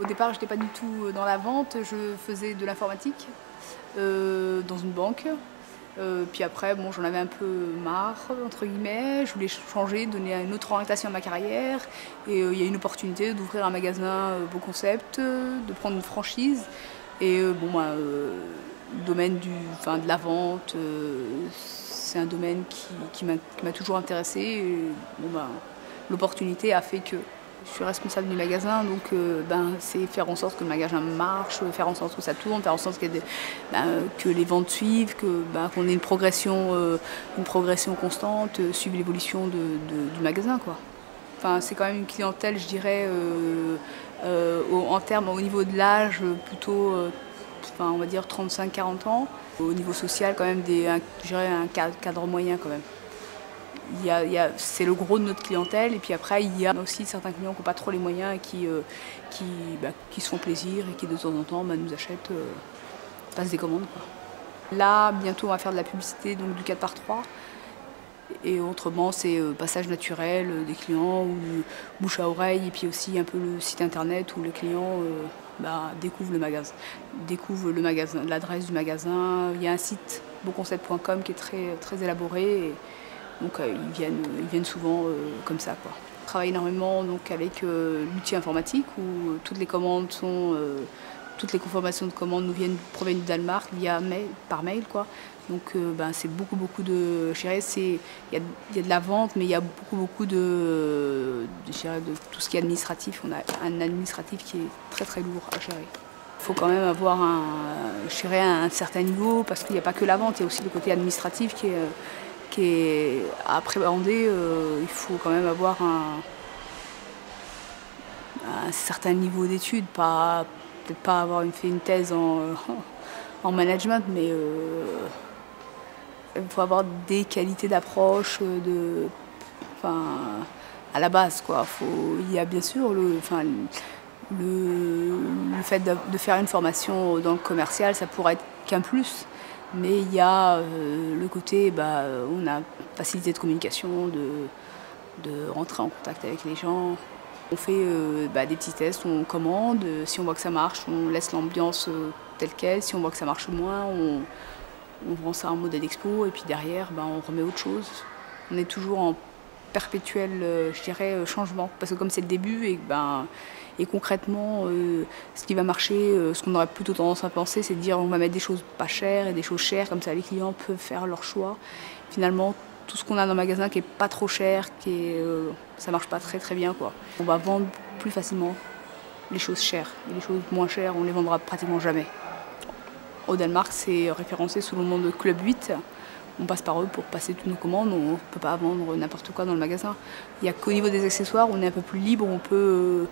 Au départ, je n'étais pas du tout dans la vente, je faisais de l'informatique dans une banque. Puis après, bon, j'en avais un peu marre, entre guillemets. Je voulais changer, donner une autre orientation à ma carrière. Et il y a une opportunité d'ouvrir un magasin Beau Concept, de prendre une franchise. Et bon, bah, le domaine de la vente, c'est un domaine qui m'a toujours intéressée. Et, bon, bah, l'opportunité a fait que je suis responsable du magasin, donc c'est faire en sorte que le magasin marche, faire en sorte que ça tourne, faire en sorte que les ventes suivent, qu'on ait une progression constante, suivre l'évolution du magasin, quoi. Enfin, c'est quand même une clientèle, je dirais, au niveau de l'âge, plutôt, on va dire 35-40 ans. Au niveau social, quand même, je dirais un cadre moyen, quand même. C'est le gros de notre clientèle, et puis après il y a aussi certains clients qui n'ont pas trop les moyens et qui se font plaisir et qui de temps en temps nous achètent, passent des commandes, quoi. Là bientôt on va faire de la publicité, donc du 4x3, et autrement c'est passage naturel des clients ou bouche à oreille, et puis aussi un peu le site internet où les clients découvrent le magasin, l'adresse du magasin. Il y a un site beauconcept.com qui est très, très élaboré. Donc ils viennent souvent comme ça, quoi. On travaille énormément donc, avec l'outil informatique où toutes les confirmations de commandes proviennent du Danemark par mail, quoi. Donc c'est beaucoup de, je dirais, il y a de la vente, mais il y a beaucoup je dirais, de tout ce qui est administratif. On a un administratif qui est très très lourd à gérer. Il faut quand même avoir je dirais, un certain niveau, parce qu'il n'y a pas que la vente, il y a aussi le côté administratif qui est à appréhender. Il faut quand même avoir un certain niveau d'études, peut-être pas avoir fait une thèse en management, mais il faut avoir des qualités d'approche à la base, quoi. Il y a bien sûr le fait de faire une formation dans le commercial, ça pourrait être qu'un plus. Mais il y a le côté, on a facilité de communication, de rentrer en contact avec les gens. On fait des petits tests, on commande. Si on voit que ça marche, on laisse l'ambiance telle quelle. Si on voit que ça marche moins, on vend ça en modèle expo. Et puis derrière, on remet autre chose. On est toujours en perpétuel, je dirais, changement. Parce que comme c'est le début, et concrètement, ce qui va marcher, ce qu'on aurait plutôt tendance à penser, c'est de dire on va mettre des choses pas chères et des choses chères, comme ça les clients peuvent faire leur choix. Finalement, tout ce qu'on a dans le magasin qui est pas trop cher, ça marche pas très très bien, quoi. On va vendre plus facilement les choses chères, et les choses moins chères, on les vendra pratiquement jamais. Au Danemark, c'est référencé sous le nom de Club 8. On passe par eux pour passer toutes nos commandes, on ne peut pas vendre n'importe quoi dans le magasin. Il n'y a qu'au niveau des accessoires, on est un peu plus libre, on peut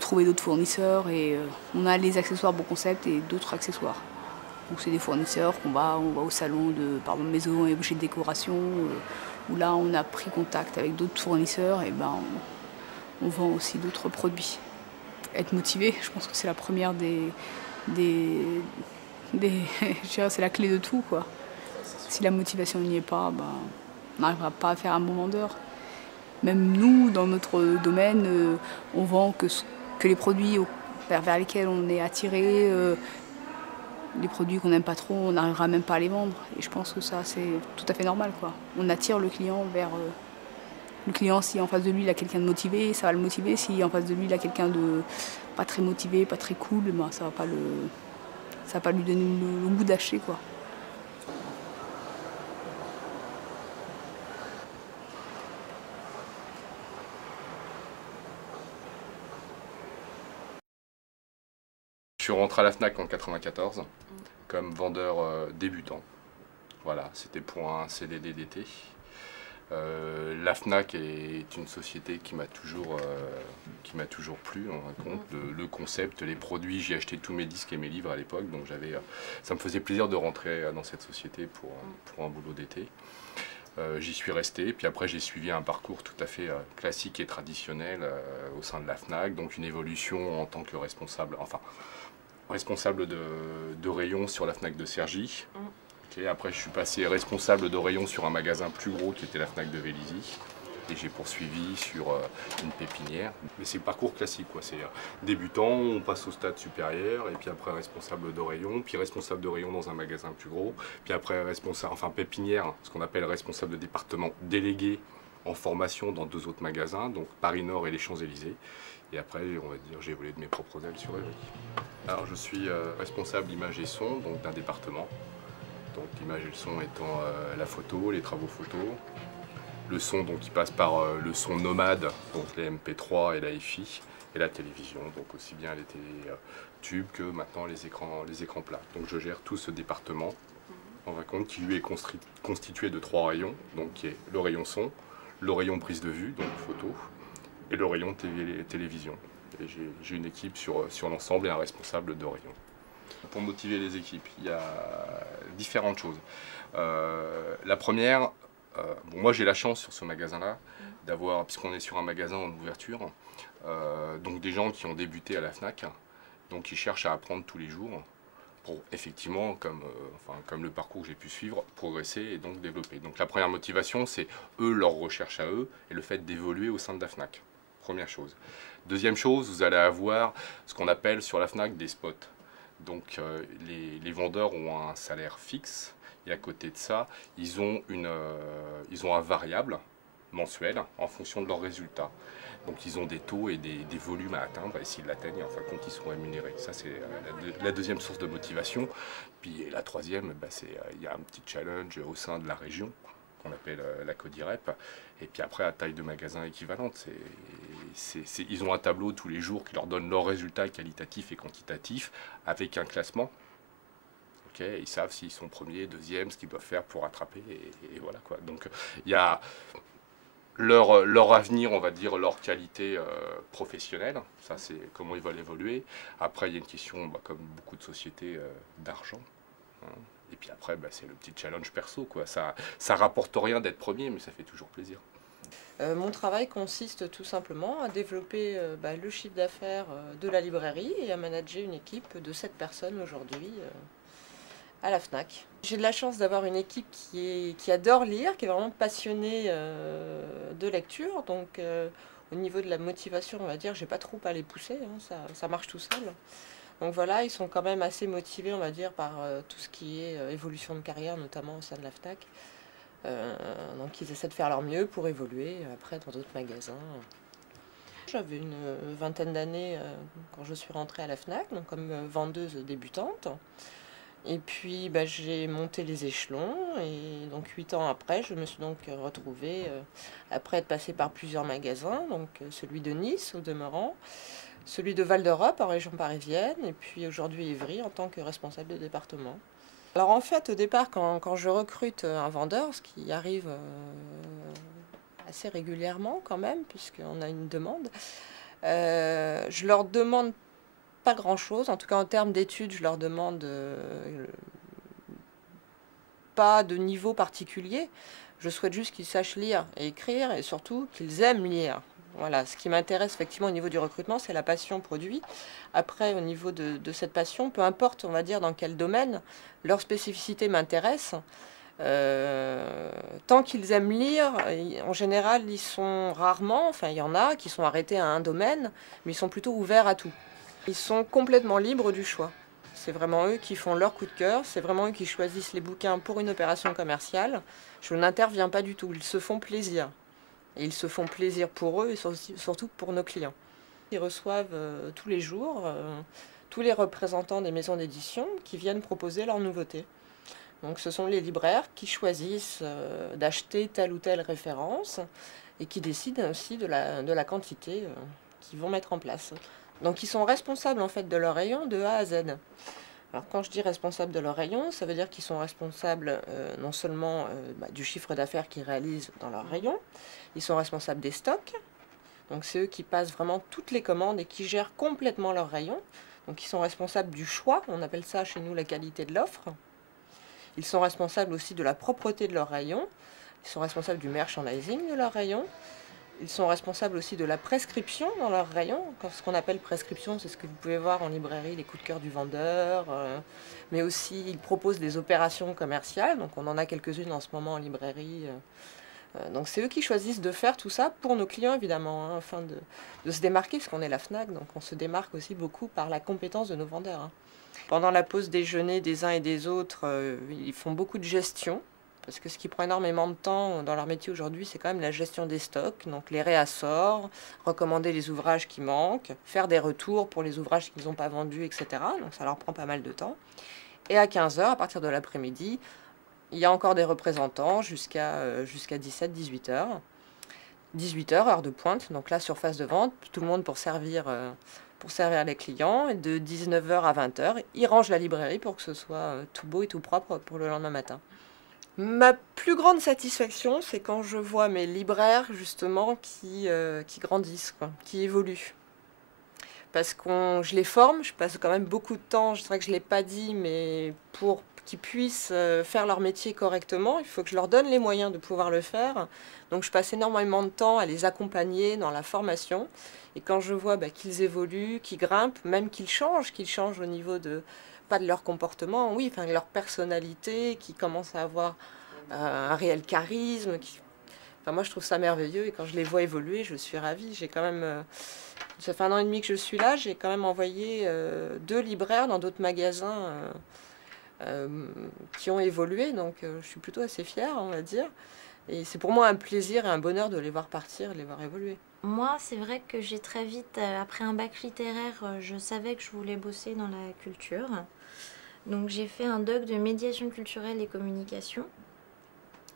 trouver d'autres fournisseurs, et on a les accessoires Beau Concept et d'autres accessoires. Donc c'est des fournisseurs on va au salon de par exemple, maison et objet de décoration, où là on a pris contact avec d'autres fournisseurs, et on vend aussi d'autres produits. Être motivé, je pense que c'est la première je dirais, c'est la clé de tout, quoi. Si la motivation n'y est pas, on n'arrivera pas à faire un bon vendeur. Même nous, dans notre domaine, on vend que les produits vers lesquels on est attiré. Les produits qu'on n'aime pas trop, on n'arrivera même pas à les vendre. Et je pense que ça, c'est tout à fait normal, quoi. On attire le client vers... le client, si en face de lui, il a quelqu'un de motivé, ça va le motiver. Si en face de lui, il a quelqu'un de pas très motivé, pas très cool, ça va pas lui donner le goût d'acheter, quoi. Je suis rentré à la Fnac en 94 comme vendeur débutant. Voilà, c'était pour un CDD d'été. La Fnac est une société qui m'a toujours plu, en fin de compte. Le concept, les produits, j'ai acheté tous mes disques et mes livres à l'époque, donc ça me faisait plaisir de rentrer dans cette société pour un boulot d'été. J'y suis resté, puis après j'ai suivi un parcours tout à fait classique et traditionnel au sein de la Fnac, donc une évolution en tant que responsable de rayon sur la Fnac de Cergy. Okay, après je suis passé responsable de rayon sur un magasin plus gros qui était la Fnac de Vélizy. et j'ai poursuivi sur une pépinière. Mais c'est le parcours classique, quoi. C'est débutant, on passe au stade supérieur, et puis après responsable de rayon, puis responsable de rayon dans un magasin plus gros, puis après responsable, enfin pépinière, ce qu'on appelle responsable de département délégué en formation dans 2 autres magasins, donc Paris Nord et les Champs-Élysées. Et après, on va dire, j'ai volé de mes propres ailes sur Évry. Alors je suis responsable image et son, donc d'un département. Donc l'image et le son étant la photo, les travaux photos. Le son donc qui passe par le son nomade, donc les MP3 et la hi-fi, et la télévision, donc aussi bien les télé-tubes que maintenant les écrans plats. Donc je gère tout ce département, en fin de compte, qui lui est constitué de 3 rayons, donc qui est le rayon son, le rayon prise de vue, donc photo, et le rayon télévision. Et j'ai une équipe sur l'ensemble et un responsable de rayon. Pour motiver les équipes, il y a différentes choses. La première, bon, moi j'ai la chance sur ce magasin-là d'avoir, puisqu'on est sur un magasin en ouverture, donc des gens qui ont débuté à la Fnac, donc qui cherchent à apprendre tous les jours pour effectivement, comme le parcours que j'ai pu suivre, progresser et donc développer. Donc la première motivation, c'est eux, leur recherche à eux, et le fait d'évoluer au sein de la Fnac. Première chose. Deuxième chose, vous allez avoir ce qu'on appelle sur la Fnac des spots. Donc les vendeurs ont un salaire fixe et à côté de ça, ils ont un variable mensuel en fonction de leurs résultats. Donc ils ont des taux et des volumes à atteindre et s'ils l'atteignent, en fin de compte, ils sont rémunérés. Ça c'est la deuxième source de motivation. Puis la troisième, il y a un petit challenge au sein de la région qu'on appelle la Codirep. Et puis après, à taille de magasin équivalente, ils ont un tableau tous les jours qui leur donne leurs résultats qualitatifs et quantitatifs avec un classement. Okay, ils savent s'ils sont premiers, deuxièmes, ce qu'ils doivent faire pour rattraper. Et voilà quoi. Donc il y a leur avenir, on va dire, leur qualité professionnelle. Ça, c'est comment ils veulent évoluer. Après, il y a une question, comme beaucoup de sociétés, d'argent. Hein. Et puis après, c'est le petit challenge perso, quoi. Ça rapporte rien d'être premier, mais ça fait toujours plaisir. Mon travail consiste tout simplement à développer le chiffre d'affaires de la librairie et à manager une équipe de 7 personnes aujourd'hui à la Fnac. J'ai de la chance d'avoir une équipe qui adore lire, qui est vraiment passionnée de lecture. Donc au niveau de la motivation, on va dire, j'ai pas trop à les pousser, hein, ça marche tout seul. Donc voilà, ils sont quand même assez motivés, on va dire, par tout ce qui est évolution de carrière, notamment au sein de la Fnac. Donc ils essaient de faire leur mieux pour évoluer après dans d'autres magasins. J'avais une vingtaine d'années quand je suis rentrée à la Fnac, donc comme vendeuse débutante. Et puis j'ai monté les échelons et donc 8 ans après, je me suis donc retrouvée, après être passée par plusieurs magasins, donc celui de Nice au demeurant, celui de Val d'Europe en région parisienne et puis aujourd'hui Évry en tant que responsable de département. Alors en fait, au départ, quand je recrute un vendeur, ce qui arrive assez régulièrement quand même, puisqu'on a une demande, je leur demande pas grand-chose. En tout cas, en termes d'études, je leur demande pas de niveau particulier. Je souhaite juste qu'ils sachent lire et écrire et surtout qu'ils aiment lire. Voilà, ce qui m'intéresse effectivement au niveau du recrutement, c'est la passion produit. Après, au niveau de cette passion, peu importe, on va dire, dans quel domaine, leur spécificité m'intéresse. Tant qu'ils aiment lire, en général, ils sont rarement, enfin il y en a qui sont arrêtés à un domaine, mais ils sont plutôt ouverts à tout. Ils sont complètement libres du choix. C'est vraiment eux qui font leur coup de cœur, c'est vraiment eux qui choisissent les bouquins pour une opération commerciale. Je n'interviens pas du tout, ils se font plaisir. Et ils se font plaisir pour eux et surtout pour nos clients. Ils reçoivent tous les jours tous les représentants des maisons d'édition qui viennent proposer leurs nouveautés. Donc ce sont les libraires qui choisissent d'acheter telle ou telle référence et qui décident aussi de la quantité qu'ils vont mettre en place. Donc ils sont responsables en fait de leur rayon de A à Z. Alors quand je dis responsables de leur rayon, ça veut dire qu'ils sont responsables non seulement du chiffre d'affaires qu'ils réalisent dans leur rayon, ils sont responsables des stocks, donc c'est eux qui passent vraiment toutes les commandes et qui gèrent complètement leur rayon. Donc ils sont responsables du choix, on appelle ça chez nous la qualité de l'offre. Ils sont responsables aussi de la propreté de leur rayon, ils sont responsables du merchandising de leur rayon. Ils sont responsables aussi de la prescription dans leur rayon. Ce qu'on appelle prescription, c'est ce que vous pouvez voir en librairie, les coups de cœur du vendeur. Mais aussi, ils proposent des opérations commerciales. Donc on en a quelques-unes en ce moment en librairie Donc c'est eux qui choisissent de faire tout ça pour nos clients évidemment, hein, afin de se démarquer, parce qu'on est la Fnac, donc on se démarque aussi beaucoup par la compétence de nos vendeurs. Hein. Pendant la pause déjeuner des uns et des autres, ils font beaucoup de gestion, parce que ce qui prend énormément de temps dans leur métier aujourd'hui, c'est quand même la gestion des stocks, donc les réassorts, recommander les ouvrages qui manquent, faire des retours pour les ouvrages qu'ils n'ont pas vendus, etc. Donc ça leur prend pas mal de temps. Et à 15h, à partir de l'après-midi, il y a encore des représentants jusqu'à 17-18h. 18h, heure de pointe, donc là, surface de vente, tout le monde pour servir les clients. Et de 19h à 20h, ils rangent la librairie pour que ce soit tout beau et tout propre pour le lendemain matin. Ma plus grande satisfaction, c'est quand je vois mes libraires, justement, qui grandissent, quoi, qui évoluent. Parce que je les forme, je passe quand même beaucoup de temps, je dirais que je ne l'ai pas dit, mais pour qu'ils puissent faire leur métier correctement, il faut que je leur donne les moyens de pouvoir le faire. Donc je passe énormément de temps à les accompagner dans la formation. Et quand je vois qu'ils évoluent, qu'ils grimpent, même qu'ils changent au niveau de, pas de leur comportement, oui, enfin de leur personnalité, qu'ils commencent à avoir un réel charisme. Enfin, moi je trouve ça merveilleux et quand je les vois évoluer, je suis ravie. J'ai quand même... ça fait 1 an et demi que je suis là, j'ai quand même envoyé 2 libraires dans d'autres magasins qui ont évolué, donc je suis plutôt assez fière, on va dire. Et c'est pour moi un plaisir et un bonheur de les voir partir, de les voir évoluer. Moi, c'est vrai que j'ai très vite, après un bac littéraire, je savais que je voulais bosser dans la culture. Donc j'ai fait un doc de médiation culturelle et communication.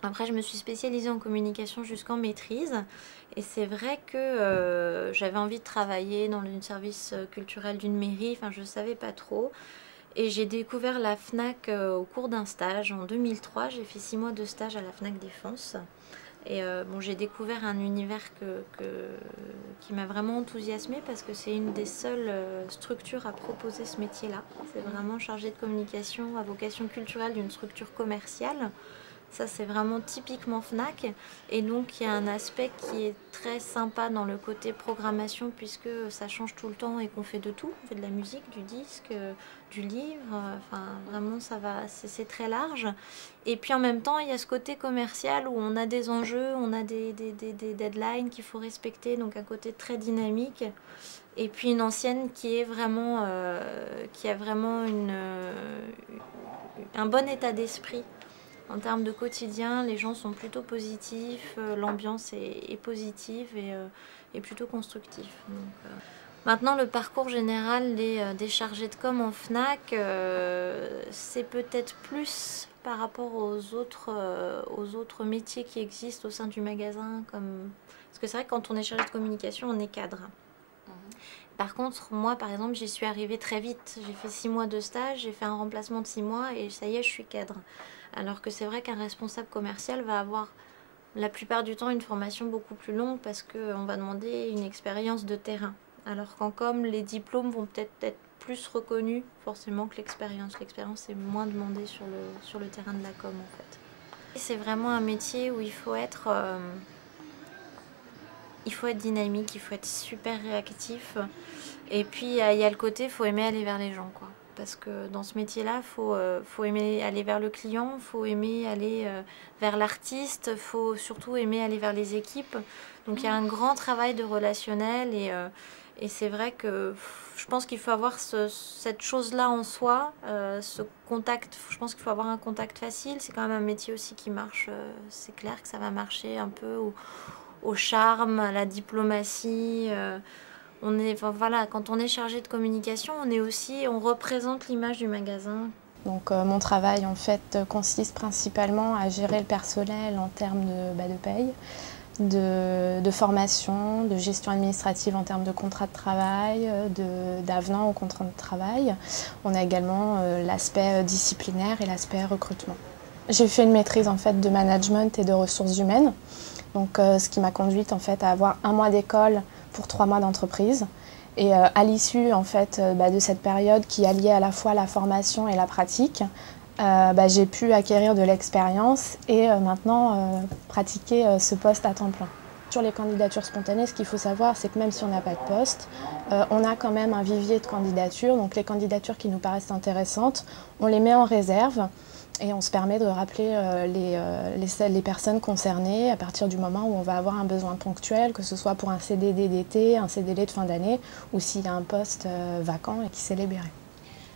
Après, je me suis spécialisée en communication jusqu'en maîtrise. Et c'est vrai que j'avais envie de travailler dans le service culturel d'une mairie. Enfin, je ne savais pas trop. Et j'ai découvert la Fnac au cours d'un stage. En 2003, j'ai fait 6 mois de stage à la Fnac Défense. Et j'ai découvert un univers qui m'a vraiment enthousiasmée parce que c'est une des seules structures à proposer ce métier-là. C'est vraiment chargé de communication à vocation culturelle d'une structure commerciale. Ça, c'est vraiment typiquement Fnac. Et donc, il y a un aspect qui est très sympa dans le côté programmation puisque ça change tout le temps et qu'on fait de tout. On fait de la musique, du disque, du livre. Enfin, vraiment, ça va, c'est très large. Et puis, en même temps, il y a ce côté commercial où on a des enjeux, on a des deadlines qu'il faut respecter. Donc, un côté très dynamique. Et puis, une ancienne qui a vraiment un bon état d'esprit. En termes de quotidien, les gens sont plutôt positifs, l'ambiance est positive et plutôt constructive. Donc, maintenant, le parcours général des chargés de com en Fnac, c'est peut-être plus par rapport aux autres métiers qui existent au sein du magasin. Parce que c'est vrai que quand on est chargé de communication, on est cadre. Par contre, moi, par exemple, j'y suis arrivée très vite. J'ai fait 6 mois de stage, j'ai fait un remplacement de 6 mois et ça y est, je suis cadre. Alors que c'est vrai qu'un responsable commercial va avoir la plupart du temps une formation beaucoup plus longue parce qu'on va demander une expérience de terrain. Alors qu'en com, les diplômes vont peut-être être plus reconnus forcément que l'expérience. L'expérience est moins demandée sur le terrain de la com en fait. C'est vraiment un métier où il faut être dynamique, il faut être super réactif. Et puis il y a le côté, il faut aimer aller vers les gens, quoi. Parce que dans ce métier-là, il faut aimer aller vers le client, il faut aimer aller vers l'artiste, il faut surtout aimer aller vers les équipes. Donc il y a un grand travail de relationnel et c'est vrai que je pense qu'il faut avoir cette chose-là en soi, ce contact. Je pense qu'il faut avoir un contact facile. C'est quand même un métier aussi qui marche, c'est clair que ça va marcher un peu au charme, à la diplomatie. Quand on est chargé de communication, on représente l'image du magasin. Donc mon travail en fait consiste principalement à gérer le personnel en termes de paye, de formation, de gestion administrative en termes de contrat de travail, d'avenant au contrat de travail. On a également l'aspect disciplinaire et l'aspect recrutement. J'ai fait une maîtrise en fait de management et de ressources humaines, donc ce qui m'a conduite en fait à avoir 1 mois d'école pour 3 mois d'entreprise. Et à l'issue en fait, de cette période qui alliait à la fois la formation et la pratique, j'ai pu acquérir de l'expérience et maintenant pratiquer ce poste à temps plein. Sur les candidatures spontanées, ce qu'il faut savoir, c'est que même si on n'a pas de poste, on a quand même un vivier de candidatures. Donc les candidatures qui nous paraissent intéressantes, on les met en réserve. Et on se permet de rappeler les personnes concernées à partir du moment où on va avoir un besoin ponctuel, que ce soit pour un CDD d'été, un CDD de fin d'année, ou s'il y a un poste vacant et qui s'est libéré.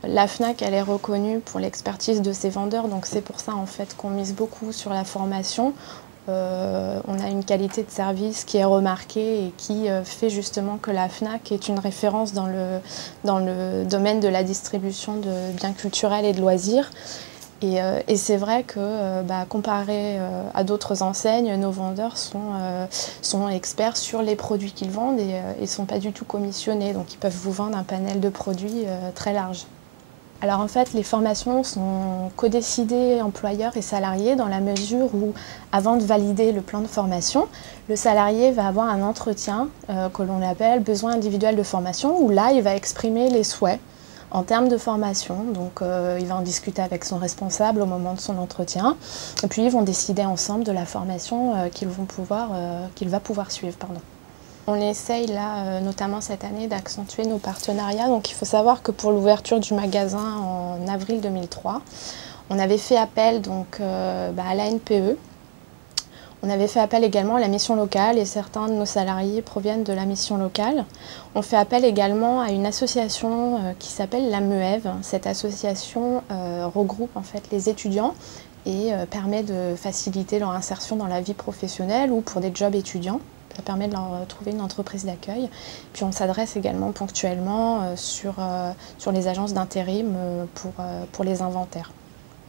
La FNAC, elle est reconnue pour l'expertise de ses vendeurs, donc c'est pour ça en fait qu'on mise beaucoup sur la formation. On a une qualité de service qui est remarquée et qui fait justement que la FNAC est une référence dans le domaine de la distribution de biens culturels et de loisirs. Et c'est vrai que comparé à d'autres enseignes, nos vendeurs sont experts sur les produits qu'ils vendent et ils ne sont pas du tout commissionnés, donc ils peuvent vous vendre un panel de produits très large. Alors en fait, les formations sont codécidées employeurs et salariés dans la mesure où, avant de valider le plan de formation, le salarié va avoir un entretien que l'on appelle besoin individuel de formation, où là, il va exprimer les souhaits en termes de formation. Donc il va en discuter avec son responsable au moment de son entretien, et puis ils vont décider ensemble de la formation qu'il va pouvoir suivre. On essaye là, notamment cette année, d'accentuer nos partenariats. Donc il faut savoir que pour l'ouverture du magasin en avril 2003, on avait fait appel à l'ANPE. On avait fait appel également à la mission locale et certains de nos salariés proviennent de la mission locale. On fait appel également à une association qui s'appelle la MEEV. Cette association regroupe en fait les étudiants et permet de faciliter leur insertion dans la vie professionnelle ou pour des jobs étudiants. Ça permet de leur trouver une entreprise d'accueil. Puis on s'adresse également ponctuellement sur les agences d'intérim pour les inventaires.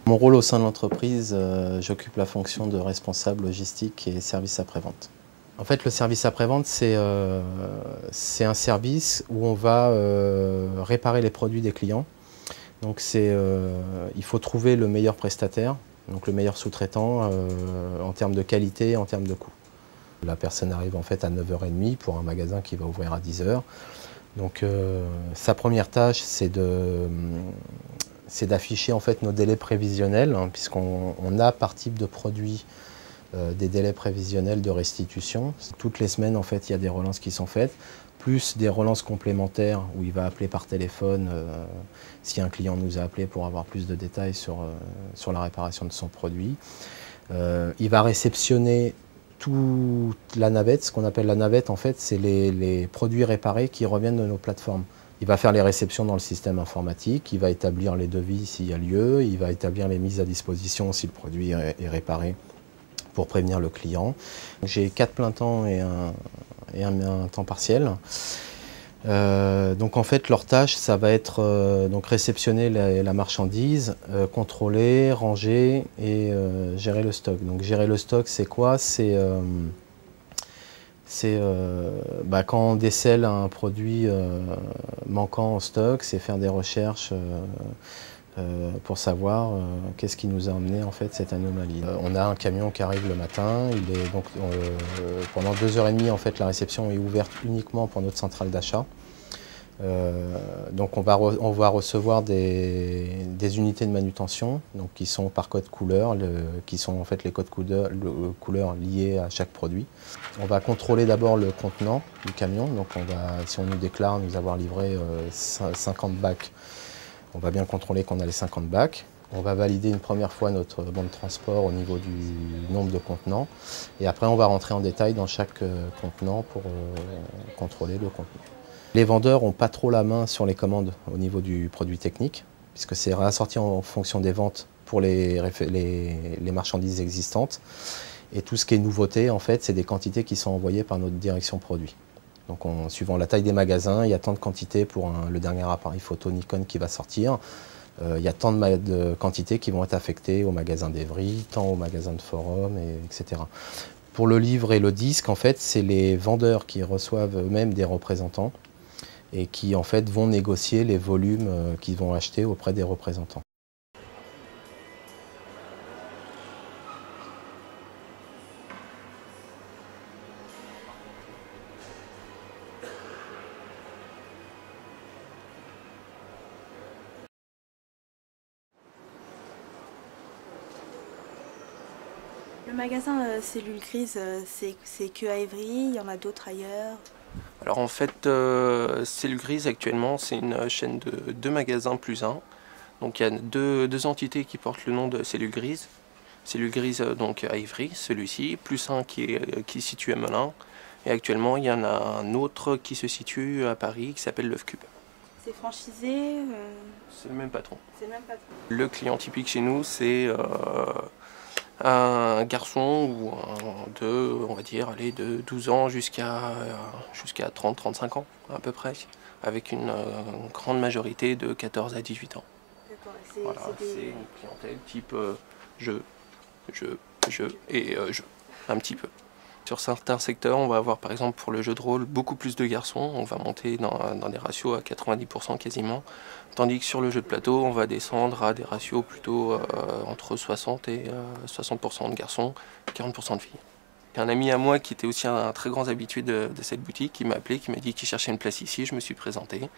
Mon rôle au sein de l'entreprise, j'occupe la fonction de responsable logistique et service après-vente. En fait, le service après-vente, c'est un service où on va réparer les produits des clients. Donc il faut trouver le meilleur prestataire, donc le meilleur sous-traitant en termes de qualité et en termes de coût. La personne arrive en fait à 9h30 pour un magasin qui va ouvrir à 10h. Donc sa première tâche, c'est d'afficher en fait nos délais prévisionnels, hein, puisqu'on a par type de produit des délais prévisionnels de restitution. Toutes les semaines, en fait, il y a des relances qui sont faites, plus des relances complémentaires où il va appeler par téléphone si un client nous a appelé pour avoir plus de détails sur la réparation de son produit. Il va réceptionner toute la navette. Ce qu'on appelle la navette, en fait, c'est les produits réparés qui reviennent de nos plateformes. Il va faire les réceptions dans le système informatique, il va établir les devis s'il y a lieu, il va établir les mises à disposition si le produit est réparé pour prévenir le client. J'ai 4 plein temps et un temps partiel. Donc en fait leur tâche, ça va être donc réceptionner la marchandise, contrôler, ranger et gérer le stock. Donc gérer le stock, c'est quoi? C'est quand on décèle un produit manquant en stock, c'est faire des recherches pour savoir qu'est-ce qui nous a amené en fait cette anomalie. On a un camion qui arrive le matin, pendant 2h30 en fait la réception est ouverte uniquement pour notre centrale d'achat. Donc on va recevoir des unités de manutention donc qui sont par code couleur, qui sont en fait les codes couleurs liés à chaque produit. On va contrôler d'abord le contenant du camion, donc si on nous déclare nous avoir livré 50 bacs, on va bien contrôler qu'on a les 50 bacs. On va valider une première fois notre bon de transport au niveau du nombre de contenants et après on va rentrer en détail dans chaque contenant pour contrôler le contenu. Les vendeurs n'ont pas trop la main sur les commandes au niveau du produit technique, puisque c'est réassorti en fonction des ventes pour les marchandises existantes. Et tout ce qui est nouveauté, en fait, c'est des quantités qui sont envoyées par notre direction produit. Donc, suivant la taille des magasins, il y a tant de quantités pour le dernier appareil photo Nikon qui va sortir. Il y a tant de quantités qui vont être affectées au magasin d'Evry, tant au magasin de Forum, etc. Pour le livre et le disque, en fait, c'est les vendeurs qui reçoivent eux-mêmes des représentants et qui en fait vont négocier les volumes qu'ils vont acheter auprès des représentants. Le magasin Cellule Grise, c'est que à Évry, il y en a d'autres ailleurs? Alors en fait, Cellule Grise actuellement c'est une chaîne de 2 magasins plus 1. Donc il y a deux entités qui portent le nom de Cellule Grise. Cellule Grise donc à Ivry, celui-ci, plus un qui est situé à Melun. Et actuellement, il y en a un autre qui se situe à Paris qui s'appelle l'œuf cube. C'est franchisé C'est le même patron. C'est le même patron. Le client typique chez nous, c'est un garçon ou on va dire, de 12 ans jusqu'à 30-35 ans à peu près, avec une grande majorité de 14 à 18 ans. D'accord. Voilà, c'est une clientèle type jeu, un petit peu. Sur certains secteurs, on va avoir par exemple pour le jeu de rôle beaucoup plus de garçons, on va monter dans des ratios à 90% quasiment, tandis que sur le jeu de plateau, on va descendre à des ratios plutôt entre 60 et 60% de garçons, 40% de filles. Il y a un ami à moi qui était aussi un très grand habitué de cette boutique, qui m'a appelé, qui m'a dit qu'il cherchait une place ici, je me suis présenté.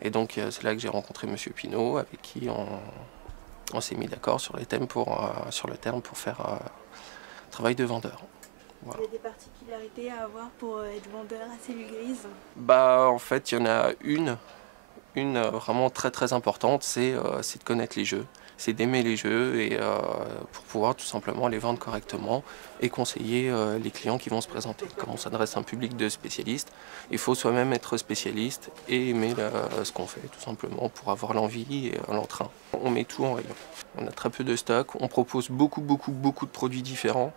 Et donc c'est là que j'ai rencontré M. Pinault, avec qui on s'est mis d'accord sur le terme pour faire travail de vendeur. Voilà. Il y a des particularités à avoir pour être vendeur à Cellule Grise? En fait, il y en a une vraiment très très importante, c'est de connaître les jeux, c'est d'aimer les jeux et pour pouvoir tout simplement les vendre correctement et conseiller les clients qui vont se présenter. Comme on s'adresse à un public de spécialistes, il faut soi-même être spécialiste et aimer ce qu'on fait tout simplement pour avoir l'envie et l'entrain. On met tout en rayon. On a très peu de stock, on propose beaucoup de produits différents.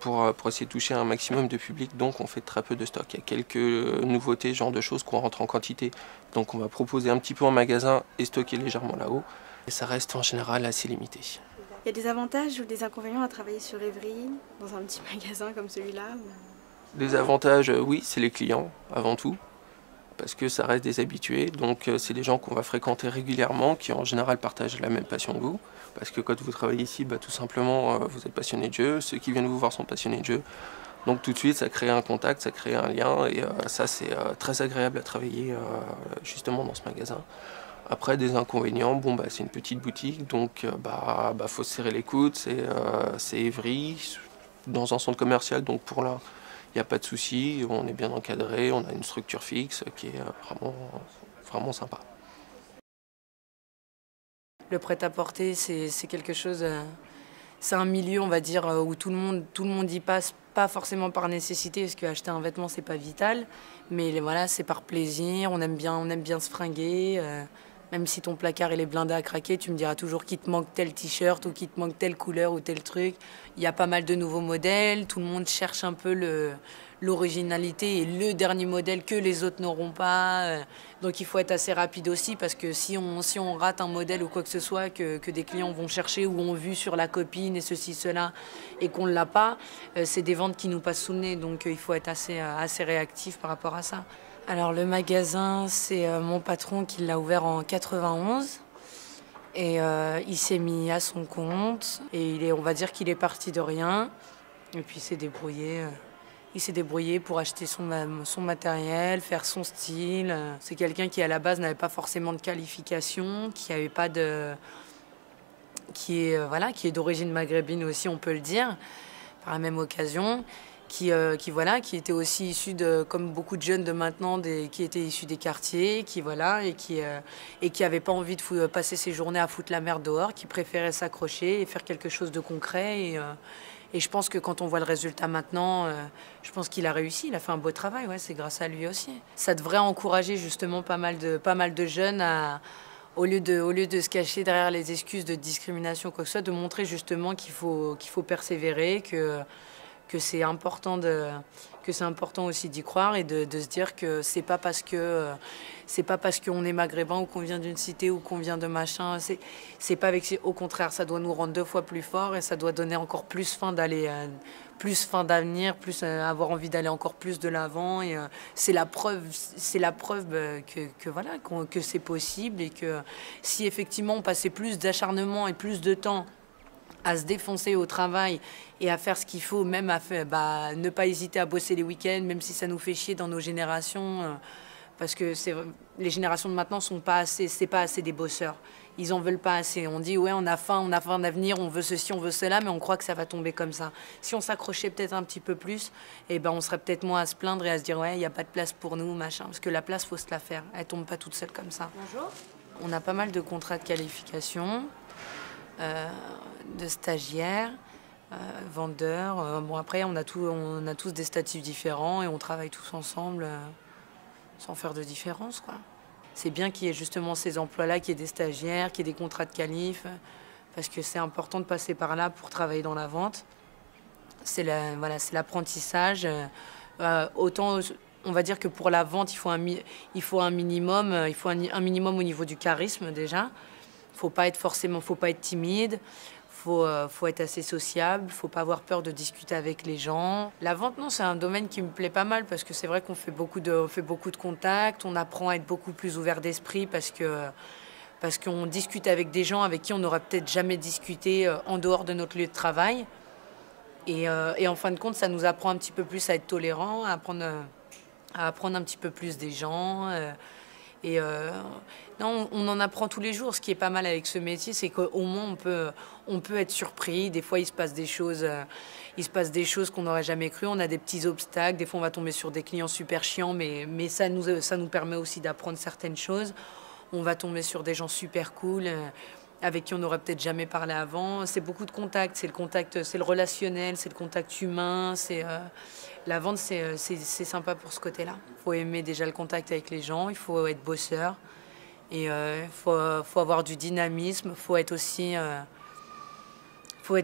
Pour essayer de toucher un maximum de public, donc on fait très peu de stock. Il y a quelques nouveautés, genre de choses qu'on rentre en quantité. Donc on va proposer un petit peu en magasin et stocker légèrement là-haut. Et ça reste en général assez limité. Il y a des avantages ou des inconvénients à travailler sur Évry, dans un petit magasin comme celui-là? Les avantages, oui, c'est les clients avant tout, parce que ça reste des habitués. Donc c'est des gens qu'on va fréquenter régulièrement, qui en général partagent la même passion que vous. Parce que quand vous travaillez ici, tout simplement, vous êtes passionné de jeu. Ceux qui viennent vous voir sont passionnés de jeu. Donc tout de suite, ça crée un contact, ça crée un lien. Et ça, c'est très agréable à travailler justement dans ce magasin. Après, des inconvénients, c'est une petite boutique. Donc, faut se serrer les coudes. C'est Évry, dans un centre commercial. Donc pour là, il n'y a pas de souci. On est bien encadré. On a une structure fixe qui est vraiment sympa. Le prêt-à-porter, c'est quelque chose, c'est un milieu, on va dire, où tout le monde y passe, pas forcément par nécessité, parce qu'acheter un vêtement, c'est pas vital, mais voilà, c'est par plaisir, on aime bien se fringuer, même si ton placard il est blindé à craquer, tu me diras toujours qu'il te manque tel t-shirt ou qu'il te manque telle couleur ou tel truc. Il y a pas mal de nouveaux modèles, tout le monde cherche un peu l'originalité et le dernier modèle que les autres n'auront pas. Donc il faut être assez rapide aussi, parce que si on rate un modèle ou quoi que ce soit que des clients vont chercher ou ont vu sur la copine et ceci, cela, et qu'on ne l'a pas, c'est des ventes qui nous passent sous le nez. Donc il faut être assez réactif par rapport à ça. Alors le magasin, c'est mon patron qui l'a ouvert en 91. Et il s'est mis à son compte et on va dire qu'il est parti de rien. Et puis il s'est débrouillé. Il s'est débrouillé pour acheter son matériel, faire son style. C'est quelqu'un qui, à la base, n'avait pas forcément de qualification, qui avait pas de... qui est d'origine maghrébine aussi, on peut le dire, par la même occasion, qui était aussi issu comme beaucoup de jeunes de maintenant, qui étaient issus des quartiers, qui n'avait pas envie de passer ses journées à foutre la merde dehors, qui préférait s'accrocher et faire quelque chose de concret. Et je pense que quand on voit le résultat maintenant, je pense qu'il a réussi, il a fait un beau travail, ouais, c'est grâce à lui aussi. Ça devrait encourager justement pas mal de jeunes au lieu de se cacher derrière les excuses de discrimination, quoi que ce soit, de montrer justement qu'il faut persévérer, que c'est important aussi d'y croire et de se dire que c'est pas parce qu'on est maghrébin ou qu'on vient d'une cité ou qu'on vient de machin, c'est pas avec, au contraire, ça doit nous rendre 2 fois plus forts et ça doit donner encore plus faim d'avenir, plus avoir envie d'aller encore plus de l'avant. Et c'est la preuve que c'est possible, et que si effectivement on passait plus d'acharnement et plus de temps à se défoncer au travail et à faire ce qu'il faut, même ne pas hésiter à bosser les week-ends, même si ça nous fait chier dans nos générations, parce que les générations de maintenant c'est pas assez des bosseurs. Ils en veulent pas assez. On dit ouais, on a faim d'avenir, on veut ceci, on veut cela, mais on croit que ça va tomber comme ça. Si on s'accrochait peut-être un petit peu plus, on serait peut-être moins à se plaindre et à se dire ouais, il n'y a pas de place pour nous, machin. Parce que la place, faut se la faire. Elle tombe pas toute seule comme ça. Bonjour. On a pas mal de contrats de qualification, de stagiaires, vendeurs. Bon, après, on a tous des statuts différents et on travaille tous ensemble sans faire de différence, quoi. C'est bien qu'il y ait justement ces emplois-là, qu'il y ait des stagiaires, qu'il y ait des contrats de qualif, parce que c'est important de passer par là pour travailler dans la vente. C'est l'apprentissage. Autant, on va dire que pour la vente, il faut un minimum au niveau du charisme déjà. Faut pas être timide. Faut être assez sociable, faut pas avoir peur de discuter avec les gens. La vente, non, c'est un domaine qui me plaît pas mal parce que c'est vrai qu'on fait beaucoup de contacts, on apprend à être beaucoup plus ouvert d'esprit parce qu'on discute avec des gens avec qui on n'aurait peut-être jamais discuté en dehors de notre lieu de travail. Et en fin de compte, ça nous apprend un petit peu plus à être tolérants, à apprendre un petit peu plus des gens. Non, on en apprend tous les jours. Ce qui est pas mal avec ce métier, c'est qu'au moins on peut être surpris. Des fois, il se passe des choses qu'on n'aurait jamais cru. On a des petits obstacles. Des fois, on va tomber sur des clients super chiants, mais ça nous permet aussi d'apprendre certaines choses. On va tomber sur des gens super cool, avec qui on n'aurait peut-être jamais parlé avant. C'est beaucoup de contacts. C'est le relationnel, c'est le contact humain. La vente, c'est sympa pour ce côté-là. Il faut aimer déjà le contact avec les gens. Il faut être bosseur. Et il faut avoir du dynamisme, faut être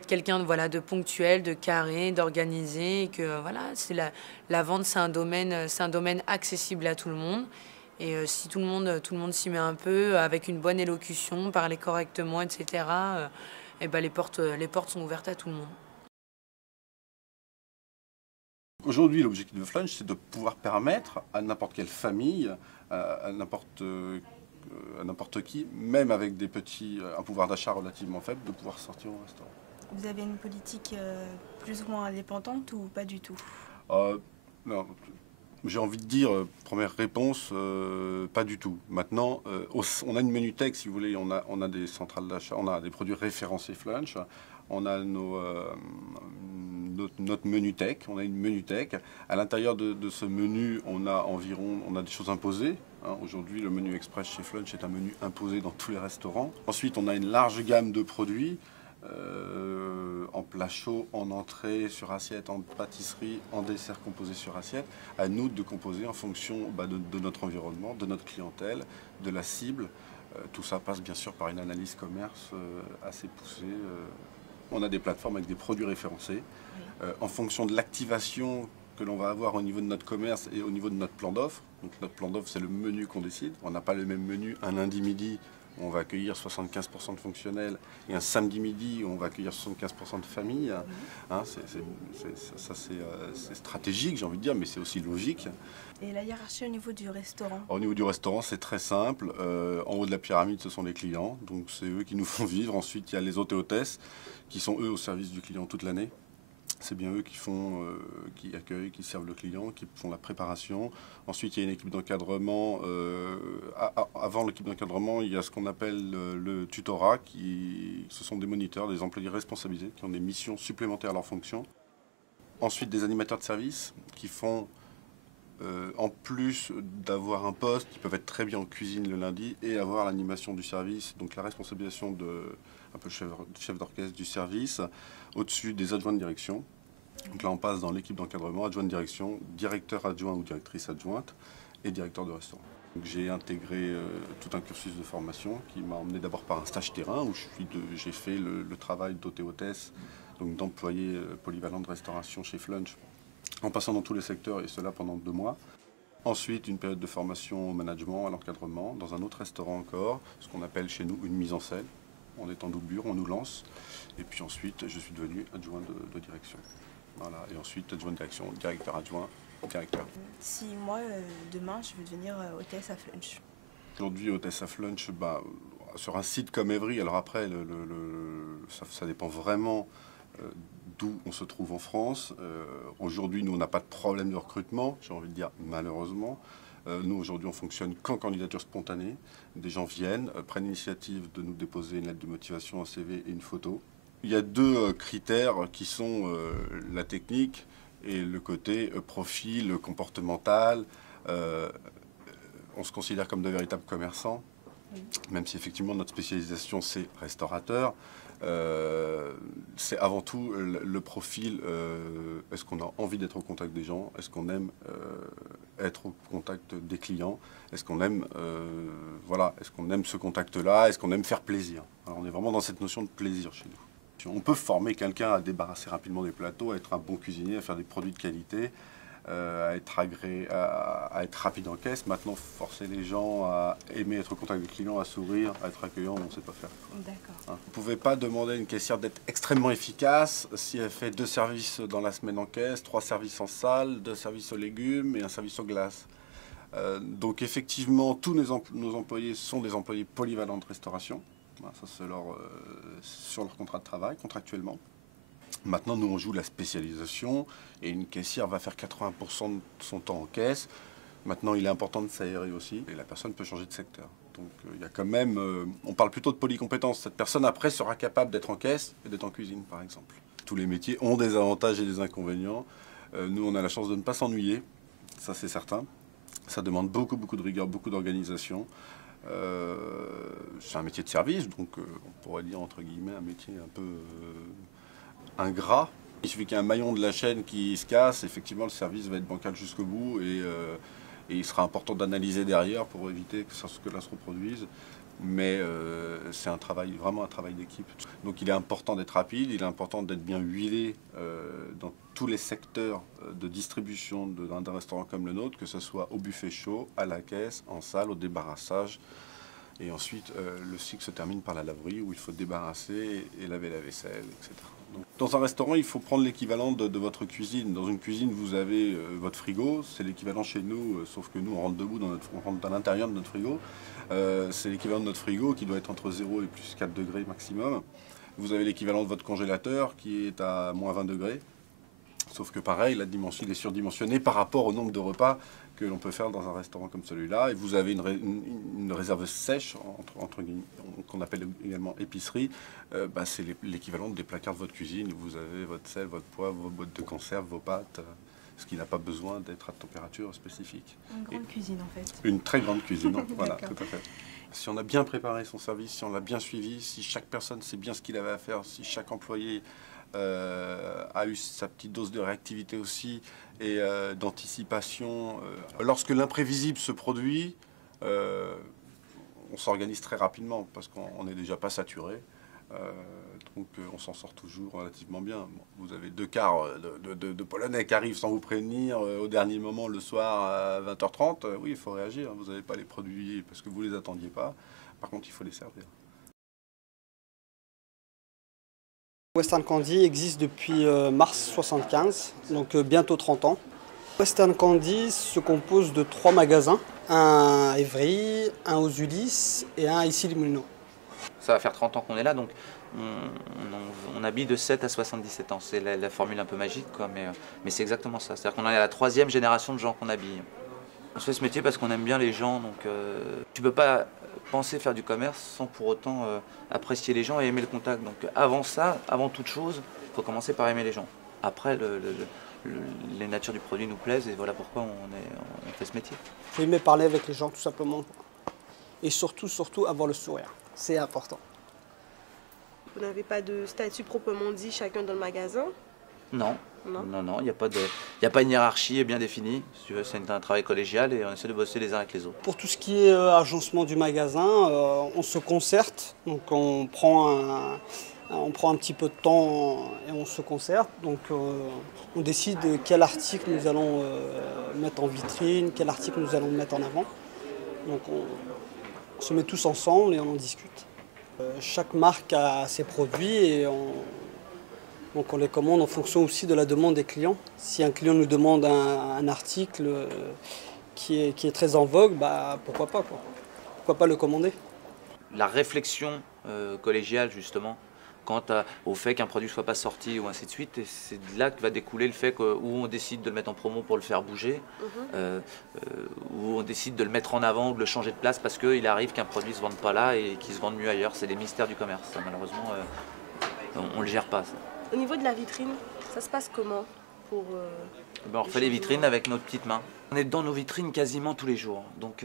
quelqu'un de ponctuel, de carré, d'organisé. Que voilà, la vente, c'est un domaine accessible à tout le monde. Et si tout le monde s'y met un peu, avec une bonne élocution, parler correctement, etc. Les portes sont ouvertes à tout le monde. Aujourd'hui, l'objectif de Flunch, c'est de pouvoir permettre à n'importe quelle famille, à n'importe qui, même avec un pouvoir d'achat relativement faible, de pouvoir sortir au restaurant. Vous avez une politique plus ou moins indépendante ou pas du tout? Non, j'ai envie de dire, première réponse, pas du tout. Maintenant, on a une Menutech, si vous voulez, on a des centrales d'achat, on a des produits référencés Flunch, on a notre Menutech, on a une Menutech. À l'intérieur de ce menu, on a des choses imposées. Aujourd'hui, le menu express chez Flunch est un menu imposé dans tous les restaurants. Ensuite, on a une large gamme de produits, en plat chaud, en entrée, sur assiette, en pâtisserie, en dessert composé sur assiette. À nous de composer en fonction de notre environnement, de notre clientèle, de la cible. Tout ça passe bien sûr par une analyse commerce assez poussée. On a des plateformes avec des produits référencés. En fonction de l'activation que l'on va avoir au niveau de notre commerce et au niveau de notre plan d'offre. Donc notre plan d'offre, c'est le menu qu'on décide. On n'a pas le même menu un lundi midi où on va accueillir 75% de fonctionnels et un samedi midi où on va accueillir 75% de familles. C'est stratégique, j'ai envie de dire, mais c'est aussi logique. Et la hiérarchie au niveau du restaurant? Au niveau du restaurant, c'est très simple. En haut de la pyramide, ce sont les clients. Donc c'est eux qui nous font vivre. Ensuite, il y a les hôtes et hôtesses qui sont eux au service du client toute l'année. C'est bien eux qui accueillent, qui servent le client, qui font la préparation. Ensuite, il y a une équipe d'encadrement. Avant l'équipe d'encadrement, il y a ce qu'on appelle le tutorat. Ce sont des moniteurs, des employés responsabilisés qui ont des missions supplémentaires à leur fonction. Ensuite, des animateurs de service qui font, en plus d'avoir un poste, qui peuvent être très bien en cuisine le lundi et avoir l'animation du service, donc la responsabilisation un peu chef d'orchestre du service, au-dessus des adjoints de direction. Donc là, on passe dans l'équipe d'encadrement, adjoint de direction, directeur adjoint ou directrice adjointe et directeur de restaurant. J'ai intégré tout un cursus de formation qui m'a emmené d'abord par un stage terrain où j'ai fait le travail d'hôte et hôtesse, donc d'employé polyvalent de restauration chez Flunch, en passant dans tous les secteurs et cela pendant 2 mois. Ensuite, une période de formation au management, à l'encadrement, dans un autre restaurant encore, ce qu'on appelle chez nous une mise en scène. On est en doublure, on nous lance. Et puis ensuite, je suis devenu adjoint de direction. Voilà. Et ensuite, adjoint de direction, directeur adjoint, directeur. Si moi, demain, je veux devenir hôtesse à Flunch. Aujourd'hui, hôtesse à Flunch, sur un site comme Evry, alors après, ça dépend vraiment d'où on se trouve en France. Aujourd'hui, nous, on n'a pas de problème de recrutement, j'ai envie de dire malheureusement. Nous, aujourd'hui, on fonctionne qu'en candidature spontanée. Des gens viennent, prennent l'initiative de nous déposer une lettre de motivation, un CV et une photo. Il y a 2 critères qui sont la technique et le côté profil comportemental. On se considère comme de véritables commerçants. même si effectivement notre spécialisation c'est restaurateur. C'est avant tout le profil, est-ce qu'on a envie d'être au contact des gens, est-ce qu'on aime être au contact des clients, est-ce qu'on aime, voilà, est-ce qu'on aime ce contact-là, est-ce qu'on aime faire plaisir. Alors on est vraiment dans cette notion de plaisir chez nous. On peut former quelqu'un à débarrasser rapidement des plateaux, à être un bon cuisinier, à faire des produits de qualité, à être rapide en caisse. Maintenant, forcer les gens à aimer être au contact des clients, à sourire, à être accueillant, on ne sait pas faire. D'accord. Vous ne pouvez pas demander à une caissière d'être extrêmement efficace si elle fait 2 services dans la semaine en caisse, 3 services en salle, 2 services aux légumes et un service aux glaces. Donc effectivement, tous nos employés sont des employés polyvalents de restauration. Voilà, ça c'est sur leur contrat de travail, contractuellement. Maintenant, nous, on joue la spécialisation et une caissière va faire 80% de son temps en caisse. Maintenant, il est important de s'aérer aussi et la personne peut changer de secteur. Donc, il y a quand même, on parle plutôt de polycompétence. Cette personne, après, sera capable d'être en caisse et d'être en cuisine, par exemple. Tous les métiers ont des avantages et des inconvénients. Nous, on a la chance de ne pas s'ennuyer, ça c'est certain. Ça demande beaucoup, beaucoup de rigueur, beaucoup d'organisation. C'est un métier de service, donc on pourrait dire, entre guillemets, un métier un peu ingrat. Il suffit qu'il y ait un maillon de la chaîne qui se casse, effectivement le service va être bancal jusqu'au bout et il sera important d'analyser derrière pour éviter que cela se reproduise. Mais c'est vraiment un travail d'équipe. Donc il est important d'être rapide, il est important d'être bien huilé dans tous les secteurs de distribution d'un restaurant comme le nôtre, que ce soit au buffet chaud, à la caisse, en salle, au débarrassage. Et ensuite, le cycle se termine par la laverie où il faut débarrasser et laver la vaisselle, etc. Donc, dans un restaurant, il faut prendre l'équivalent de votre cuisine. Dans une cuisine, vous avez votre frigo, c'est l'équivalent chez nous, sauf que nous, on rentre debout, on rentre à l'intérieur de notre frigo. C'est l'équivalent de notre frigo qui doit être entre 0 et plus 4 degrés maximum. Vous avez l'équivalent de votre congélateur qui est à moins 20 degrés. Sauf que pareil, la dimension est surdimensionnée par rapport au nombre de repas que l'on peut faire dans un restaurant comme celui-là. Et vous avez une réserve sèche, qu'on appelle également épicerie. C'est l'équivalent des placards de votre cuisine. Vous avez votre sel, votre poivre, vos boîtes de conserve, vos pâtes, ce qui n'a pas besoin d'être à température spécifique. Une grande cuisine en fait. Une très grande cuisine, voilà, tout à fait. Si on a bien préparé son service, si on l'a bien suivi, si chaque personne sait bien ce qu'il avait à faire, si chaque employé a eu sa petite dose de réactivité aussi et d'anticipation. Lorsque l'imprévisible se produit, on s'organise très rapidement parce qu'on n'est déjà pas saturé. Donc on s'en sort toujours relativement bien. Bon, vous avez 2 quarts de Polonais qui arrivent sans vous prévenir au dernier moment le soir à 20h30. Oui, il faut réagir. Vous n'avez pas les produits parce que vous ne les attendiez pas. Par contre, il faut les servir. Western Candy existe depuis mars 1975, donc bientôt 30 ans. Western Candy se compose de 3 magasins, un à Évry, un aux Ulysses et un ici les Moulineaux. Ça va faire 30 ans qu'on est là, donc on habille de 7 à 77 ans. C'est la formule un peu magique, quoi, mais c'est exactement ça. C'est-à-dire qu'on est à la 3e génération de gens qu'on habille. On fait ce métier parce qu'on aime bien les gens, donc tu peux pas penser faire du commerce sans pour autant apprécier les gens et aimer le contact. Donc avant ça, avant toute chose, il faut commencer par aimer les gens. Après, les natures du produit nous plaisent et voilà pourquoi on fait ce métier. Il faut aimer parler avec les gens tout simplement. Et surtout avoir le sourire. C'est important. Vous n'avez pas de statut proprement dit chacun dans le magasin? Non. Non, il n'y a pas une hiérarchie bien définie. Si tu veux, c'est un travail collégial et on essaie de bosser les uns avec les autres. Pour tout ce qui est agencement du magasin, on se concerte. Donc on prend un petit peu de temps et on se concerte. Donc on décide quel article nous allons mettre en vitrine, quel article nous allons mettre en avant. Donc on se met tous ensemble et on en discute. Chaque marque a ses produits et donc on les commande en fonction aussi de la demande des clients. Si un client nous demande un article qui est très en vogue, pourquoi pas, quoi. Pourquoi pas le commander? La réflexion collégiale justement, quant au fait qu'un produit ne soit pas sorti ou ainsi de suite, et c'est de là que va découler le fait où on décide de le mettre en promo pour le faire bouger, où on décide de le mettre en avant ou de le changer de place parce qu'il arrive qu'un produit ne se vende pas là et qu'il se vende mieux ailleurs. C'est des mystères du commerce, ça, malheureusement on ne le gère pas. Ça. Au niveau de la vitrine, ça se passe comment pour, on refait les vitrines avec notre petite main. On est dans nos vitrines quasiment tous les jours. Donc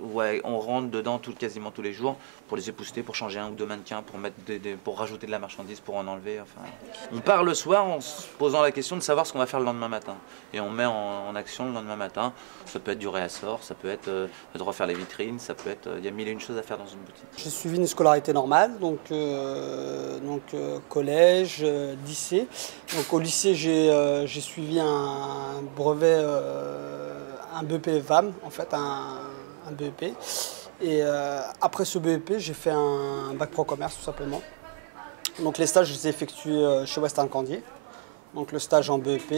ouais, on rentre dedans quasiment tous les jours pour les épouster, pour changer un ou deux mannequins, pour rajouter de la marchandise, pour en enlever. Enfin, on part le soir en se posant la question de savoir ce qu'on va faire le lendemain matin. Et on met en action le lendemain matin. Ça peut être du réassort, ça peut être de refaire les vitrines, ça peut être... Il y a mille et une choses à faire dans une boutique. J'ai suivi une scolarité normale, donc collège, lycée. Donc au lycée, j'ai suivi un brevet, un BEP VAM, en fait, un BEP. Et après ce BEP, j'ai fait un bac pro commerce, tout simplement. Donc les stages, je les ai effectués chez Western Candier. Donc le stage en BEP,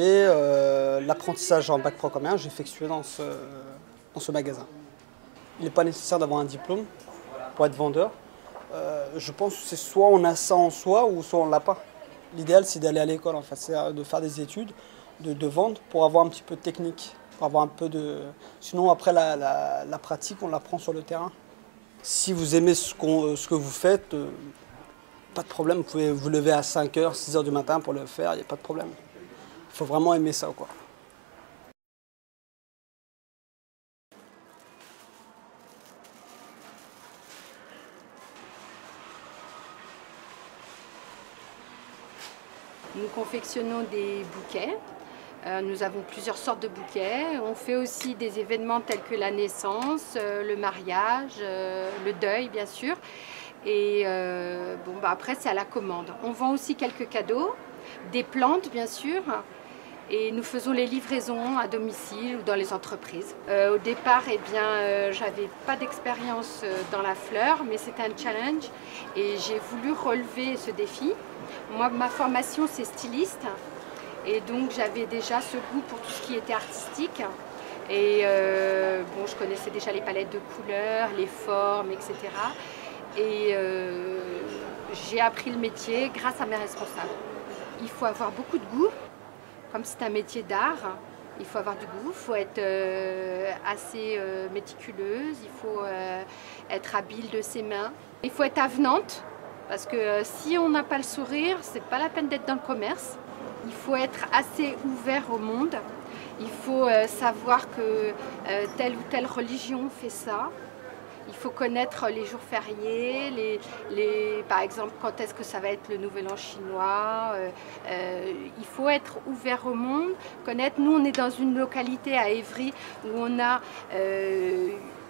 l'apprentissage en bac pro commerce, j'ai effectué dans ce magasin. Il n'est pas nécessaire d'avoir un diplôme pour être vendeur. Je pense que c'est soit on a ça en soi ou soit on ne l'a pas. L'idéal, c'est d'aller à l'école, en fait, c'est de faire des études, de vendre pour avoir un petit peu de technique, pour avoir un peu de... Sinon, après, la pratique, on l'apprend sur le terrain. Si vous aimez ce que vous faites, pas de problème, vous pouvez vous lever à 5h, 6h du matin pour le faire, il n'y a pas de problème. Il faut vraiment aimer ça, quoi. Nous confectionnons des bouquets. Nous avons plusieurs sortes de bouquets. On fait aussi des événements tels que la naissance, le mariage, le deuil bien sûr. Et après c'est à la commande. On vend aussi quelques cadeaux, des plantes bien sûr. Et nous faisons les livraisons à domicile ou dans les entreprises. Au départ, j'avais pas d'expérience dans la fleur, mais c'était un challenge et j'ai voulu relever ce défi. Moi, ma formation, c'est styliste et donc j'avais déjà ce goût pour tout ce qui était artistique. Et je connaissais déjà les palettes de couleurs, les formes, etc. Et j'ai appris le métier grâce à mes responsables. Il faut avoir beaucoup de goût. Comme c'est un métier d'art, il faut avoir du goût, il faut être assez méticuleuse, il faut être habile de ses mains. Il faut être avenante, parce que si on n'a pas le sourire, c'est pas la peine d'être dans le commerce. Il faut être assez ouvert au monde. Il faut savoir que telle ou telle religion fait ça. Il faut connaître les jours fériés, par exemple, quand est-ce que ça va être le nouvel an chinois. Il faut être ouvert au monde, connaître. Nous, on est dans une localité à Évry où on a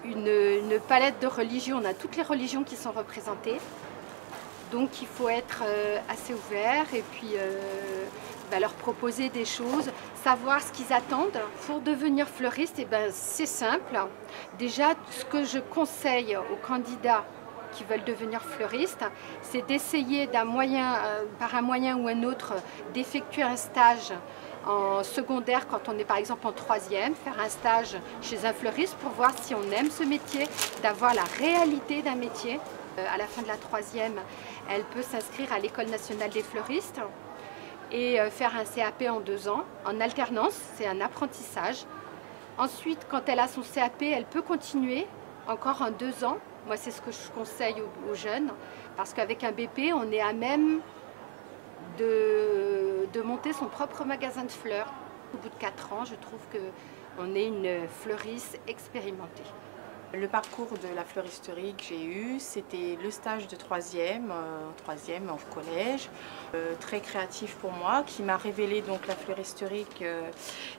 une palette de religions. On a toutes les religions qui sont représentées. Donc, il faut être assez ouvert et puis leur proposer des choses, savoir ce qu'ils attendent. Pour devenir fleuriste, c'est simple. Déjà, ce que je conseille aux candidats qui veulent devenir fleuristes, c'est d'essayer par un moyen ou un autre, d'effectuer un stage en secondaire quand on est par exemple en 3e, faire un stage chez un fleuriste pour voir si on aime ce métier, d'avoir la réalité d'un métier. À la fin de la 3e, elle peut s'inscrire à l'École nationale des fleuristes et faire un CAP en 2 ans, en alternance, c'est un apprentissage. Ensuite, quand elle a son CAP, elle peut continuer encore en 2 ans. Moi, c'est ce que je conseille aux jeunes, parce qu'avec un BP, on est à même de monter son propre magasin de fleurs. Au bout de 4 ans, je trouve qu'on est une fleuriste expérimentée. Le parcours de la fleuristerie que j'ai eu, c'était le stage de 3e au collège, très créatif pour moi, qui m'a révélé donc la fleuristerie,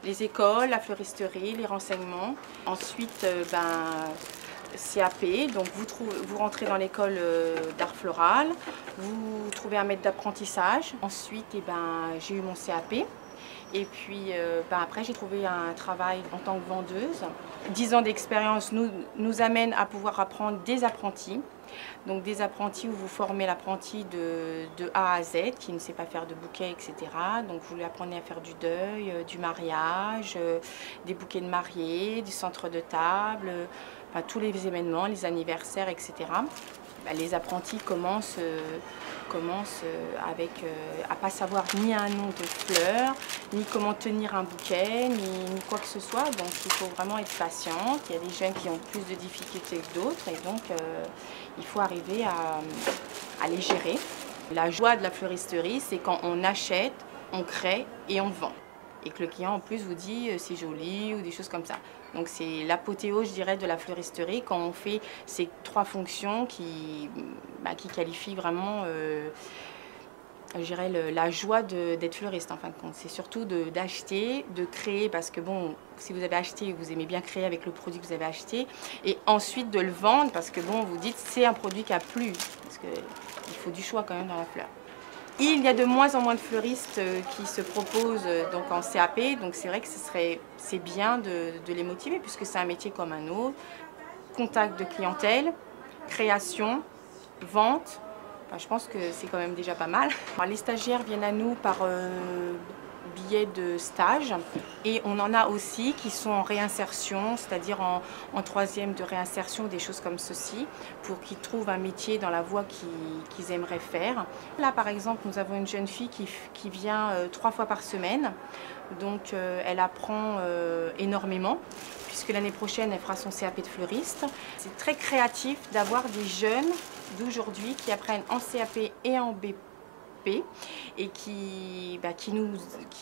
les écoles, la fleuristerie, les renseignements. Ensuite, CAP, donc vous rentrez dans l'école d'art floral, vous trouvez un maître d'apprentissage. Ensuite, j'ai eu mon CAP. Et puis après, j'ai trouvé un travail en tant que vendeuse. 10 ans d'expérience nous amène à pouvoir apprendre des apprentis. Donc des apprentis où vous formez l'apprenti de A à Z, qui ne sait pas faire de bouquets, etc. Donc vous lui apprenez à faire du deuil, du mariage, des bouquets de mariés, du centre de table, tous les événements, les anniversaires, etc. Les apprentis commencent avec à pas savoir ni un nom de fleur, ni comment tenir un bouquet, ni quoi que ce soit. Donc il faut vraiment être patiente. Il y a des jeunes qui ont plus de difficultés que d'autres et donc il faut arriver à les gérer. La joie de la fleuristerie, c'est quand on achète, on crée et on vend. et que le client en plus vous dit c'est joli ou des choses comme ça. Donc c'est l'apothéose, je dirais, de la fleuristerie quand on fait ces 3 fonctions qui qualifient vraiment je dirais, la joie d'être fleuriste en fin de compte. C'est surtout d'acheter, de créer, parce que bon, si vous avez acheté, vous aimez bien créer avec le produit que vous avez acheté, et ensuite de le vendre, parce que bon, vous dites c'est un produit qui a plu, parce qu'il faut du choix quand même dans la fleur. Il y a de moins en moins de fleuristes qui se proposent donc en CAP, donc c'est vrai que c'est bien de les motiver, puisque c'est un métier comme un autre. Contact de clientèle, création, vente. Enfin, je pense que c'est quand même déjà pas mal. Alors, les stagiaires viennent à nous par billet de stage et on en a aussi qui sont en réinsertion, c'est-à-dire en 3e de réinsertion, des choses comme ceci, pour qu'ils trouvent un métier dans la voie qu'ils aimeraient faire. Là, par exemple, nous avons une jeune fille qui vient 3 fois par semaine, donc elle apprend énormément, puisque l'année prochaine, elle fera son CAP de fleuriste. C'est très créatif d'avoir des jeunes d'aujourd'hui qui apprennent en CAP et en BP et qui nous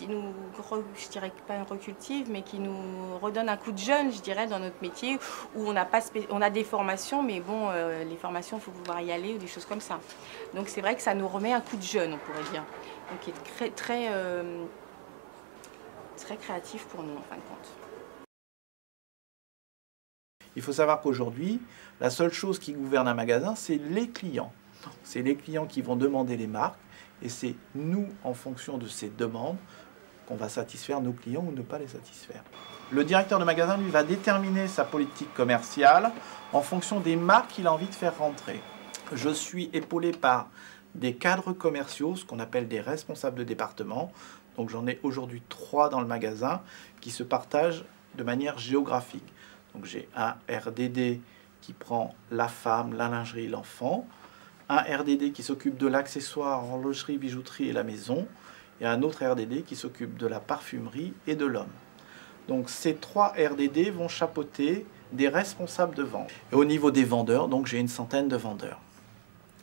je dirais pas recultive, mais qui nous redonnent un coup de jeune, je dirais, dans notre métier où on a des formations, mais bon, les formations, il faut pouvoir y aller ou des choses comme ça. Donc c'est vrai que ça nous remet un coup de jeune, on pourrait dire. Donc qui est très créatif pour nous, en fin de compte. Il faut savoir qu'aujourd'hui, la seule chose qui gouverne un magasin, c'est les clients. C'est les clients qui vont demander les marques et c'est nous, en fonction de ces demandes, qu'on va satisfaire nos clients ou ne pas les satisfaire. Le directeur de magasin, lui, va déterminer sa politique commerciale en fonction des marques qu'il a envie de faire rentrer. Je suis épaulé par des cadres commerciaux, ce qu'on appelle des responsables de département. Donc j'en ai aujourd'hui 3 dans le magasin qui se partagent de manière géographique. Donc j'ai un RDD qui prend la femme, la lingerie, l'enfant, un RDD qui s'occupe de l'accessoire, horlogerie, bijouterie et la maison, et un autre RDD qui s'occupe de la parfumerie et de l'homme. Donc ces 3 RDD vont chapeauter des responsables de vente. Et au niveau des vendeurs, donc j'ai une centaine de vendeurs.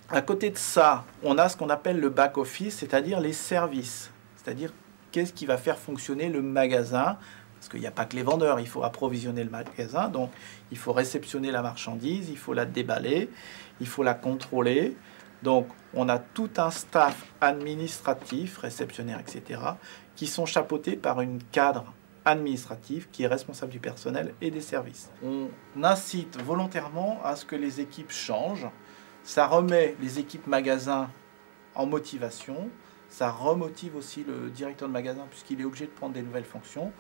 À côté de ça, on a ce qu'on appelle le back-office, c'est-à-dire les services. C'est-à-dire qu'est-ce qui va faire fonctionner le magasin. Parce qu'il n'y a pas que les vendeurs, il faut approvisionner le magasin, donc il faut réceptionner la marchandise, il faut la déballer, il faut la contrôler. Donc on a tout un staff administratif, réceptionnaire, etc., qui sont chapeautés par une cadre administrative qui est responsable du personnel et des services. On incite volontairement à ce que les équipes changent. Ça remet les équipes magasins en motivation, ça remotive aussi le directeur de magasin puisqu'il est obligé de prendre des nouvelles fonctions.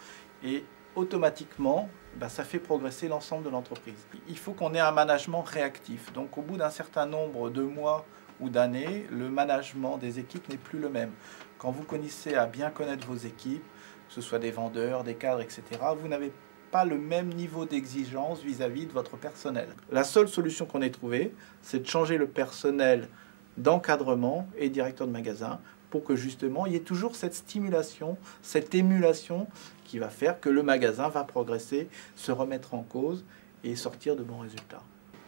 Et automatiquement, ça fait progresser l'ensemble de l'entreprise. Il faut qu'on ait un management réactif. Donc au bout d'un certain nombre de mois ou d'années, le management des équipes n'est plus le même. Quand vous connaissez à bien connaître vos équipes, que ce soit des vendeurs, des cadres, etc., vous n'avez pas le même niveau d'exigence vis-à-vis de votre personnel. La seule solution qu'on ait trouvée, c'est de changer le personnel d'encadrement et directeur de magasin pour que justement il y ait toujours cette stimulation, cette émulation qui va faire que le magasin va progresser, se remettre en cause et sortir de bons résultats.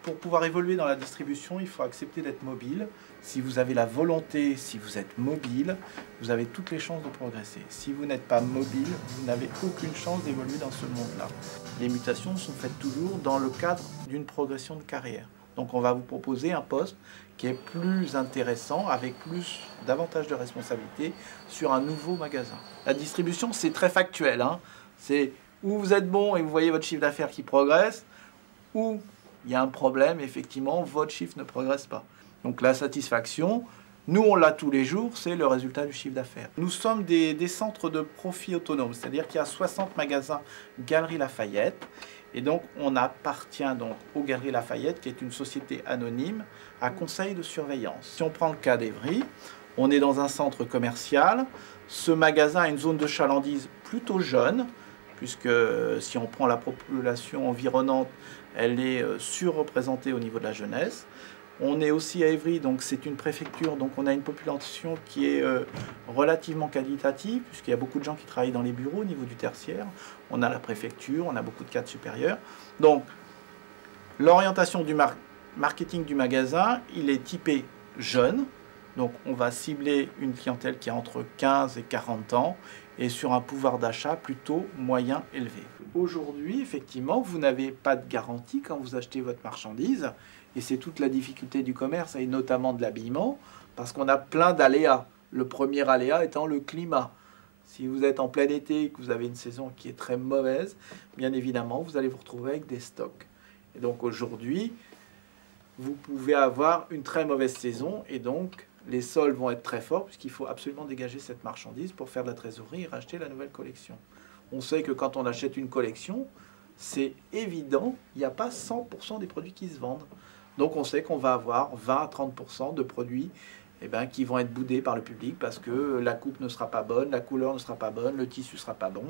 Pour pouvoir évoluer dans la distribution, il faut accepter d'être mobile. Si vous avez la volonté, si vous êtes mobile, vous avez toutes les chances de progresser. Si vous n'êtes pas mobile, vous n'avez aucune chance d'évoluer dans ce monde-là. Les mutations sont faites toujours dans le cadre d'une progression de carrière. Donc on va vous proposer un poste qui est plus intéressant, avec davantage de responsabilités sur un nouveau magasin. La distribution, c'est très factuel, hein. C'est où vous êtes bon et vous voyez votre chiffre d'affaires qui progresse, ou il y a un problème, effectivement, votre chiffre ne progresse pas. Donc la satisfaction, nous on l'a tous les jours, c'est le résultat du chiffre d'affaires. Nous sommes des centres de profit autonomes, c'est-à-dire qu'il y a 60 magasins Galeries Lafayette, et donc on appartient donc aux Galeries Lafayette, qui est une société anonyme à conseil de surveillance. Si on prend le cas d'Evry, on est dans un centre commercial. Ce magasin a une zone de chalandise plutôt jeune, puisque si on prend la population environnante, elle est surreprésentée au niveau de la jeunesse. On est aussi à Évry, donc c'est une préfecture, donc on a une population qui est relativement qualitative, puisqu'il y a beaucoup de gens qui travaillent dans les bureaux au niveau du tertiaire. On a la préfecture, on a beaucoup de cadres supérieurs. Donc l'orientation du marketing du magasin, il est typé jeune. Donc on va cibler une clientèle qui a entre 15 et 40 ans et sur un pouvoir d'achat plutôt moyen élevé. Aujourd'hui, effectivement, vous n'avez pas de garantie quand vous achetez votre marchandise, et c'est toute la difficulté du commerce, et notamment de l'habillement, parce qu'on a plein d'aléas. Le premier aléa étant le climat. Si vous êtes en plein été et que vous avez une saison qui est très mauvaise, bien évidemment, vous allez vous retrouver avec des stocks. Et donc aujourd'hui, vous pouvez avoir une très mauvaise saison, et donc les soldes vont être très forts, puisqu'il faut absolument dégager cette marchandise pour faire de la trésorerie et racheter la nouvelle collection. On sait que quand on achète une collection, c'est évident, il n'y a pas 100% des produits qui se vendent. Donc on sait qu'on va avoir 20 à 30% de produits qui vont être boudés par le public parce que la coupe ne sera pas bonne, la couleur ne sera pas bonne, le tissu ne sera pas bon.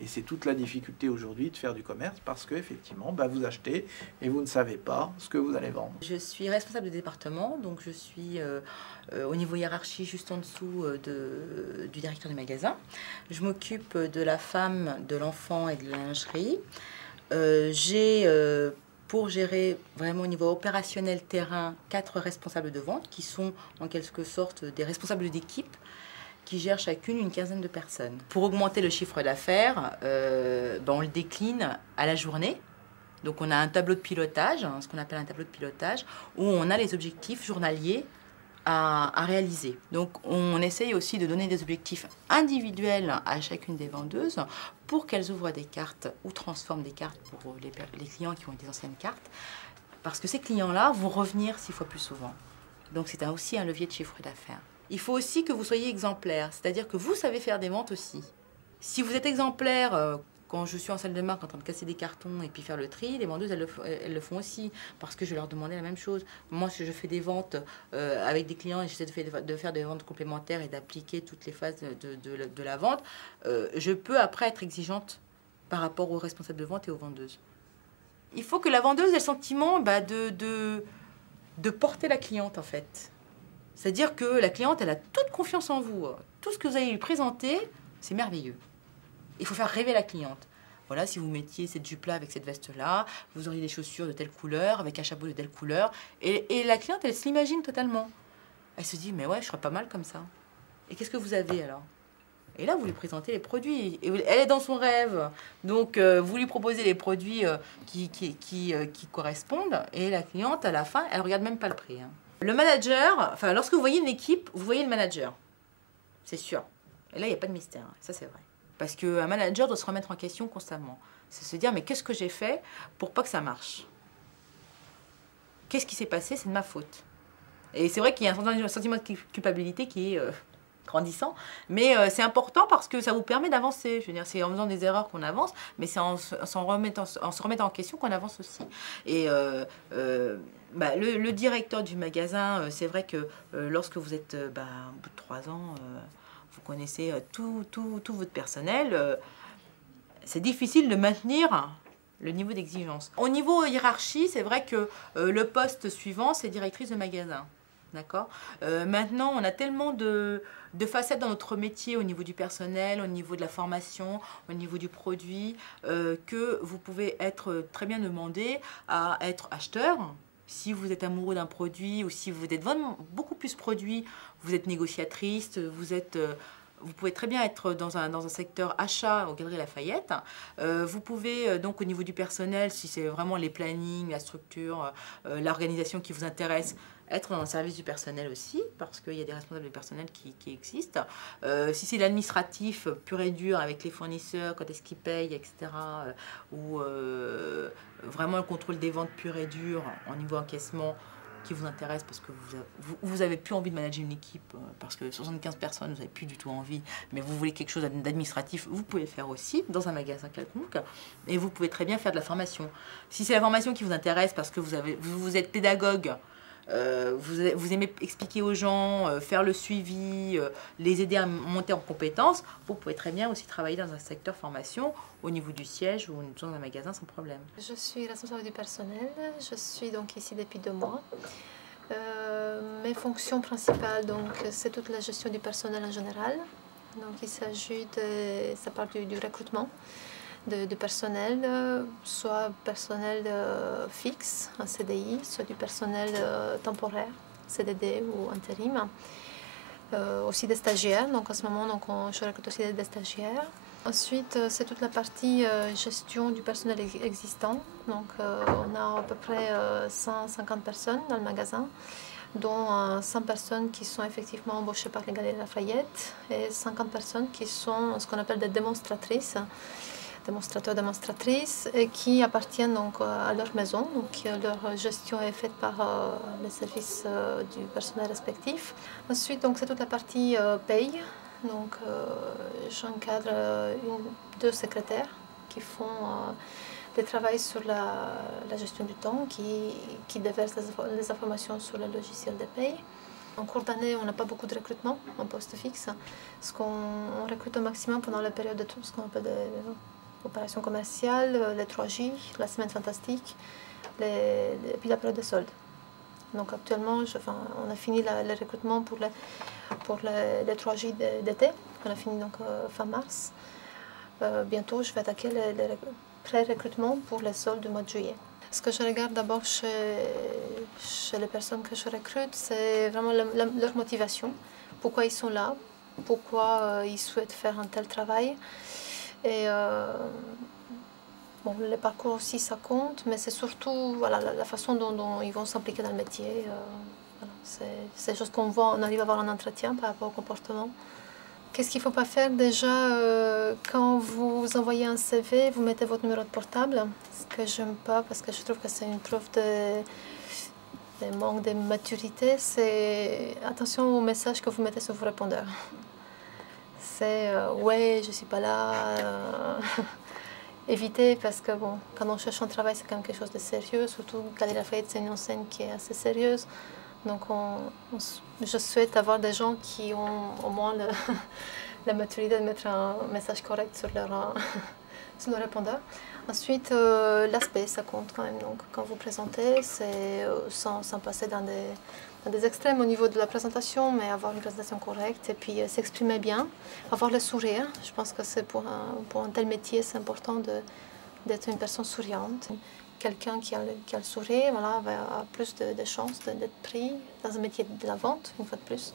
Et c'est toute la difficulté aujourd'hui de faire du commerce parce qu'effectivement, vous achetez et vous ne savez pas ce que vous allez vendre. Je suis responsable de département, donc je suis au niveau hiérarchie juste en dessous du directeur du magasin. Je m'occupe de la femme, de l'enfant et de la lingerie. J'ai pour gérer vraiment au niveau opérationnel terrain 4 responsables de vente qui sont en quelque sorte des responsables d'équipe qui gèrent chacune une quinzaine de personnes. Pour augmenter le chiffre d'affaires, on le décline à la journée. Donc on a un tableau de pilotage, ce qu'on appelle un tableau de pilotage, où on a les objectifs journaliers à réaliser. Donc on essaye aussi de donner des objectifs individuels à chacune des vendeuses pour qu'elles ouvrent des cartes ou transforment des cartes pour les clients qui ont des anciennes cartes, parce que ces clients-là vont revenir 6 fois plus souvent. Donc c'est aussi un levier de chiffre d'affaires. Il faut aussi que vous soyez exemplaire, c'est-à-dire que vous savez faire des ventes aussi. Si vous êtes exemplaire, quand je suis en salle de marque en train de casser des cartons et puis faire le tri, les vendeuses, elles le font aussi, parce que je leur demandais la même chose. Moi, si je fais des ventes avec des clients et j'essaie de faire des ventes complémentaires et d'appliquer toutes les phases de la vente, je peux après être exigeante par rapport aux responsables de vente et aux vendeuses. Il faut que la vendeuse ait le sentiment de porter la cliente, en fait. C'est-à-dire que la cliente, elle a toute confiance en vous. Tout ce que vous allez lui présenter, c'est merveilleux. Il faut faire rêver la cliente. Voilà, si vous mettiez cette jupe-là avec cette veste-là, vous auriez des chaussures de telle couleur, avec un chapeau de telle couleur. Et la cliente, elle se l'imagine totalement. Elle se dit, mais ouais, je serais pas mal comme ça. Et qu'est-ce que vous avez alors? Et là, vous lui présentez les produits. Et elle est dans son rêve. Donc, vous lui proposez les produits qui correspondent. Et la cliente, à la fin, elle regarde même pas le prix. Le manager, enfin, lorsque vous voyez une équipe, vous voyez le manager. C'est sûr. Et là, il n'y a pas de mystère. Ça, c'est vrai. Parce qu'un manager doit se remettre en question constamment. C'est se dire, mais qu'est-ce que j'ai fait pour pas que ça marche? Qu'est-ce qui s'est passé? C'est de ma faute. Et c'est vrai qu'il y a un sentiment de culpabilité qui est grandissant. Mais c'est important parce que ça vous permet d'avancer. Je veux dire, c'est en faisant des erreurs qu'on avance, mais c'est en se remettant en question qu'on avance aussi. Et le directeur du magasin, c'est vrai que lorsque vous êtes au bout de 3 ans... vous connaissez tout votre personnel, c'est difficile de maintenir le niveau d'exigence. Au niveau hiérarchie, c'est vrai que le poste suivant, c'est directrice de magasin. D'accord. Maintenant, on a tellement de facettes dans notre métier au niveau du personnel, au niveau de la formation, au niveau du produit, que vous pouvez être très bien demandé à être acheteur. Si vous êtes amoureux d'un produit ou si vous êtes vraiment beaucoup plus produit, vous êtes négociatrice, vous pouvez très bien être dans un secteur achat aux Galeries Lafayette. Vous pouvez donc au niveau du personnel, si c'est vraiment les plannings, la structure, l'organisation qui vous intéresse, être dans le service du personnel aussi, parce qu'il y a des responsables du personnel qui existent. Si c'est l'administratif pur et dur avec les fournisseurs, quand est-ce qu'ils payent, etc., ou vraiment le contrôle des ventes pur et dur en niveau encaissement qui vous intéresse parce que vous avez plus envie de manager une équipe parce que 75 personnes, vous n'avez plus du tout envie, mais vous voulez quelque chose d'administratif, vous pouvez le faire aussi dans un magasin quelconque et vous pouvez très bien faire de la formation. Si c'est la formation qui vous intéresse parce que vous êtes pédagogue, vous aimez expliquer aux gens, faire le suivi, les aider à monter en compétences, vous pouvez très bien aussi travailler dans un secteur formation au niveau du siège ou dans un magasin sans problème. Je suis responsable du personnel, je suis donc ici depuis 2 mois. Mes fonctions principales, c'est toute la gestion du personnel en général. Donc il s'agit ça parle du recrutement de personnel, soit personnel fixe, un CDI, soit du personnel temporaire, CDD ou intérim. aussi des stagiaires. Donc en ce moment, je recrute aussi des stagiaires. Ensuite, c'est toute la partie gestion du personnel existant. Donc on a à peu près 150 personnes dans le magasin, dont 100 personnes qui sont effectivement embauchées par les Galeries Lafayette et 50 personnes qui sont ce qu'on appelle des démonstratrices, démonstrateurs, démonstratrices, et qui appartiennent donc à leur maison. Donc leur gestion est faite par les services du personnel respectif. Ensuite, donc c'est toute la partie paye. Donc j'encadre deux secrétaires qui font des travaux sur la gestion du temps, qui déversent les informations sur le logiciel de paye. En cours d'année, on n'a pas beaucoup de recrutement en poste fixe, parce qu'on recrute au maximum pendant la période de tout ce qu'on appelle des opérations commerciales, les 3J, la semaine fantastique, et puis la période de soldes. Donc actuellement, on a fini le recrutement pour les 3J d'été, on a fini donc fin mars. Bientôt, je vais attaquer le pré-recrutement pour les soldes du mois de juillet. Ce que je regarde d'abord chez les personnes que je recrute, c'est vraiment leur motivation, pourquoi ils sont là, pourquoi ils souhaitent faire un tel travail. Et bon, le parcours aussi, ça compte, mais c'est surtout voilà, la façon dont ils vont s'impliquer dans le métier. Voilà, c'est des choses qu'on voit, on arrive à avoir un entretien par rapport au comportement. Qu'est-ce qu'il ne faut pas faire? Déjà, quand vous envoyez un CV, vous mettez votre numéro de portable, ce que je n'aime pas parce que je trouve que c'est une preuve de manque de maturité. C'est attention aux messages que vous mettez sur vos répondeurs. C'est ouais, je ne suis pas là. Évitez parce que bon, quand on cherche un travail, c'est quand même quelque chose de sérieux. Surtout Galeries Lafayette, c'est une enseigne qui est assez sérieuse. Donc je souhaite avoir des gens qui ont au moins la maturité de mettre un message correct sur leur répondeur. Ensuite, l'aspect, ça compte quand même. Donc quand vous présentez, c'est sans passer dans des extrêmes au niveau de la présentation, mais avoir une présentation correcte et puis s'exprimer bien, avoir le sourire. Je pense que c'est pour un tel métier, c'est important d'être une personne souriante. Quelqu'un qui a le sourire, voilà, va avoir plus de chances d'être pris dans un métier de la vente, une fois de plus,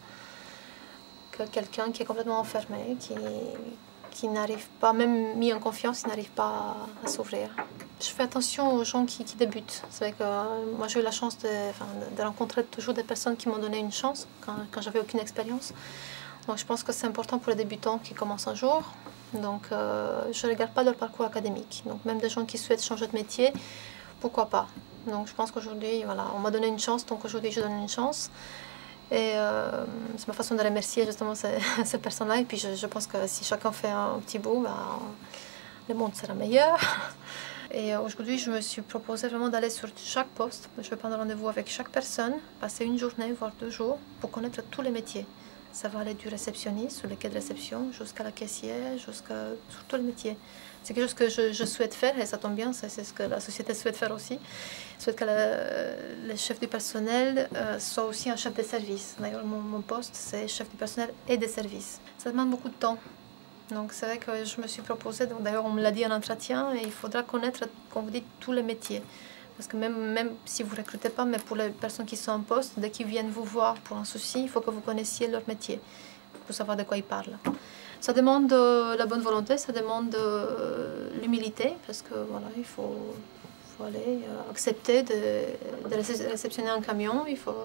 que quelqu'un qui est complètement enfermé, qui n'arrive pas, même mis en confiance, il n'arrive pas à s'ouvrir. Je fais attention aux gens qui débutent. C'est vrai que moi j'ai eu la chance de rencontrer toujours des personnes qui m'ont donné une chance quand j'avais aucune expérience. Donc je pense que c'est important pour les débutants qui commencent un jour. Donc je ne regarde pas leur parcours académique. Donc même des gens qui souhaitent changer de métier, pourquoi pas. Donc je pense qu'aujourd'hui, voilà, on m'a donné une chance, donc aujourd'hui je donne une chance. Et c'est ma façon de remercier justement ces personnes-là. Et puis je pense que si chacun fait un petit bout, le monde sera meilleur. Et aujourd'hui, je me suis proposé vraiment d'aller sur chaque poste. Je vais prendre rendez-vous avec chaque personne, passer une journée, voire 2 jours, pour connaître tous les métiers. Ça va aller du réceptionniste, sur les quais de réception, jusqu'à la caissière, sur tous les métiers. C'est quelque chose que je souhaite faire, et ça tombe bien, c'est ce que la société souhaite faire aussi. Je souhaite que le chef du personnel soit aussi un chef de service. D'ailleurs, mon poste, c'est chef du personnel et des services. Ça demande beaucoup de temps. Donc c'est vrai que je me suis proposé, d'ailleurs on me l'a dit en entretien, et il faudra connaître, comme vous dites, tous les métiers. Parce que même si vous ne recrutez pas, mais pour les personnes qui sont en poste, dès qu'ils viennent vous voir pour un souci, il faut que vous connaissiez leur métier, pour savoir de quoi ils parlent. Ça demande la bonne volonté, ça demande l'humilité, parce que voilà, il faut aller accepter de réceptionner un camion, il faut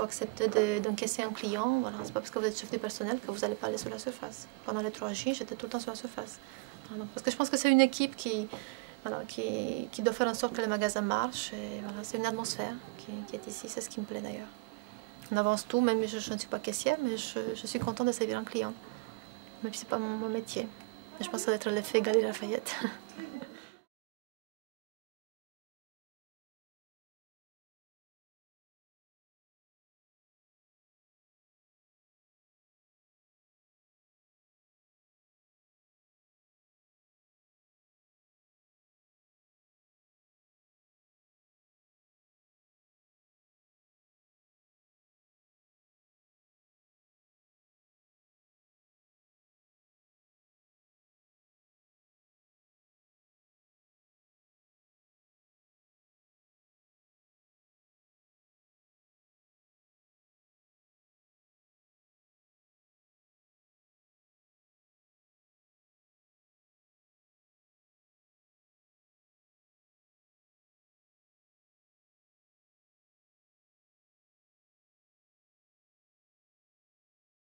accepter d'encaisser un client. Voilà. Ce n'est pas parce que vous êtes chef de personnel que vous n'allez pas aller sur la surface. Pendant les 3J, j'étais tout le temps sur la surface. Voilà. Parce que je pense que c'est une équipe qui doit faire en sorte que le magasin marche. Voilà, c'est une atmosphère qui est ici, c'est ce qui me plaît d'ailleurs. On avance tout, même je ne suis pas caissière, mais je suis contente de servir un client. Même si ce n'est pas mon métier. Et je pense que ça va être l'effet Galeries Lafayette.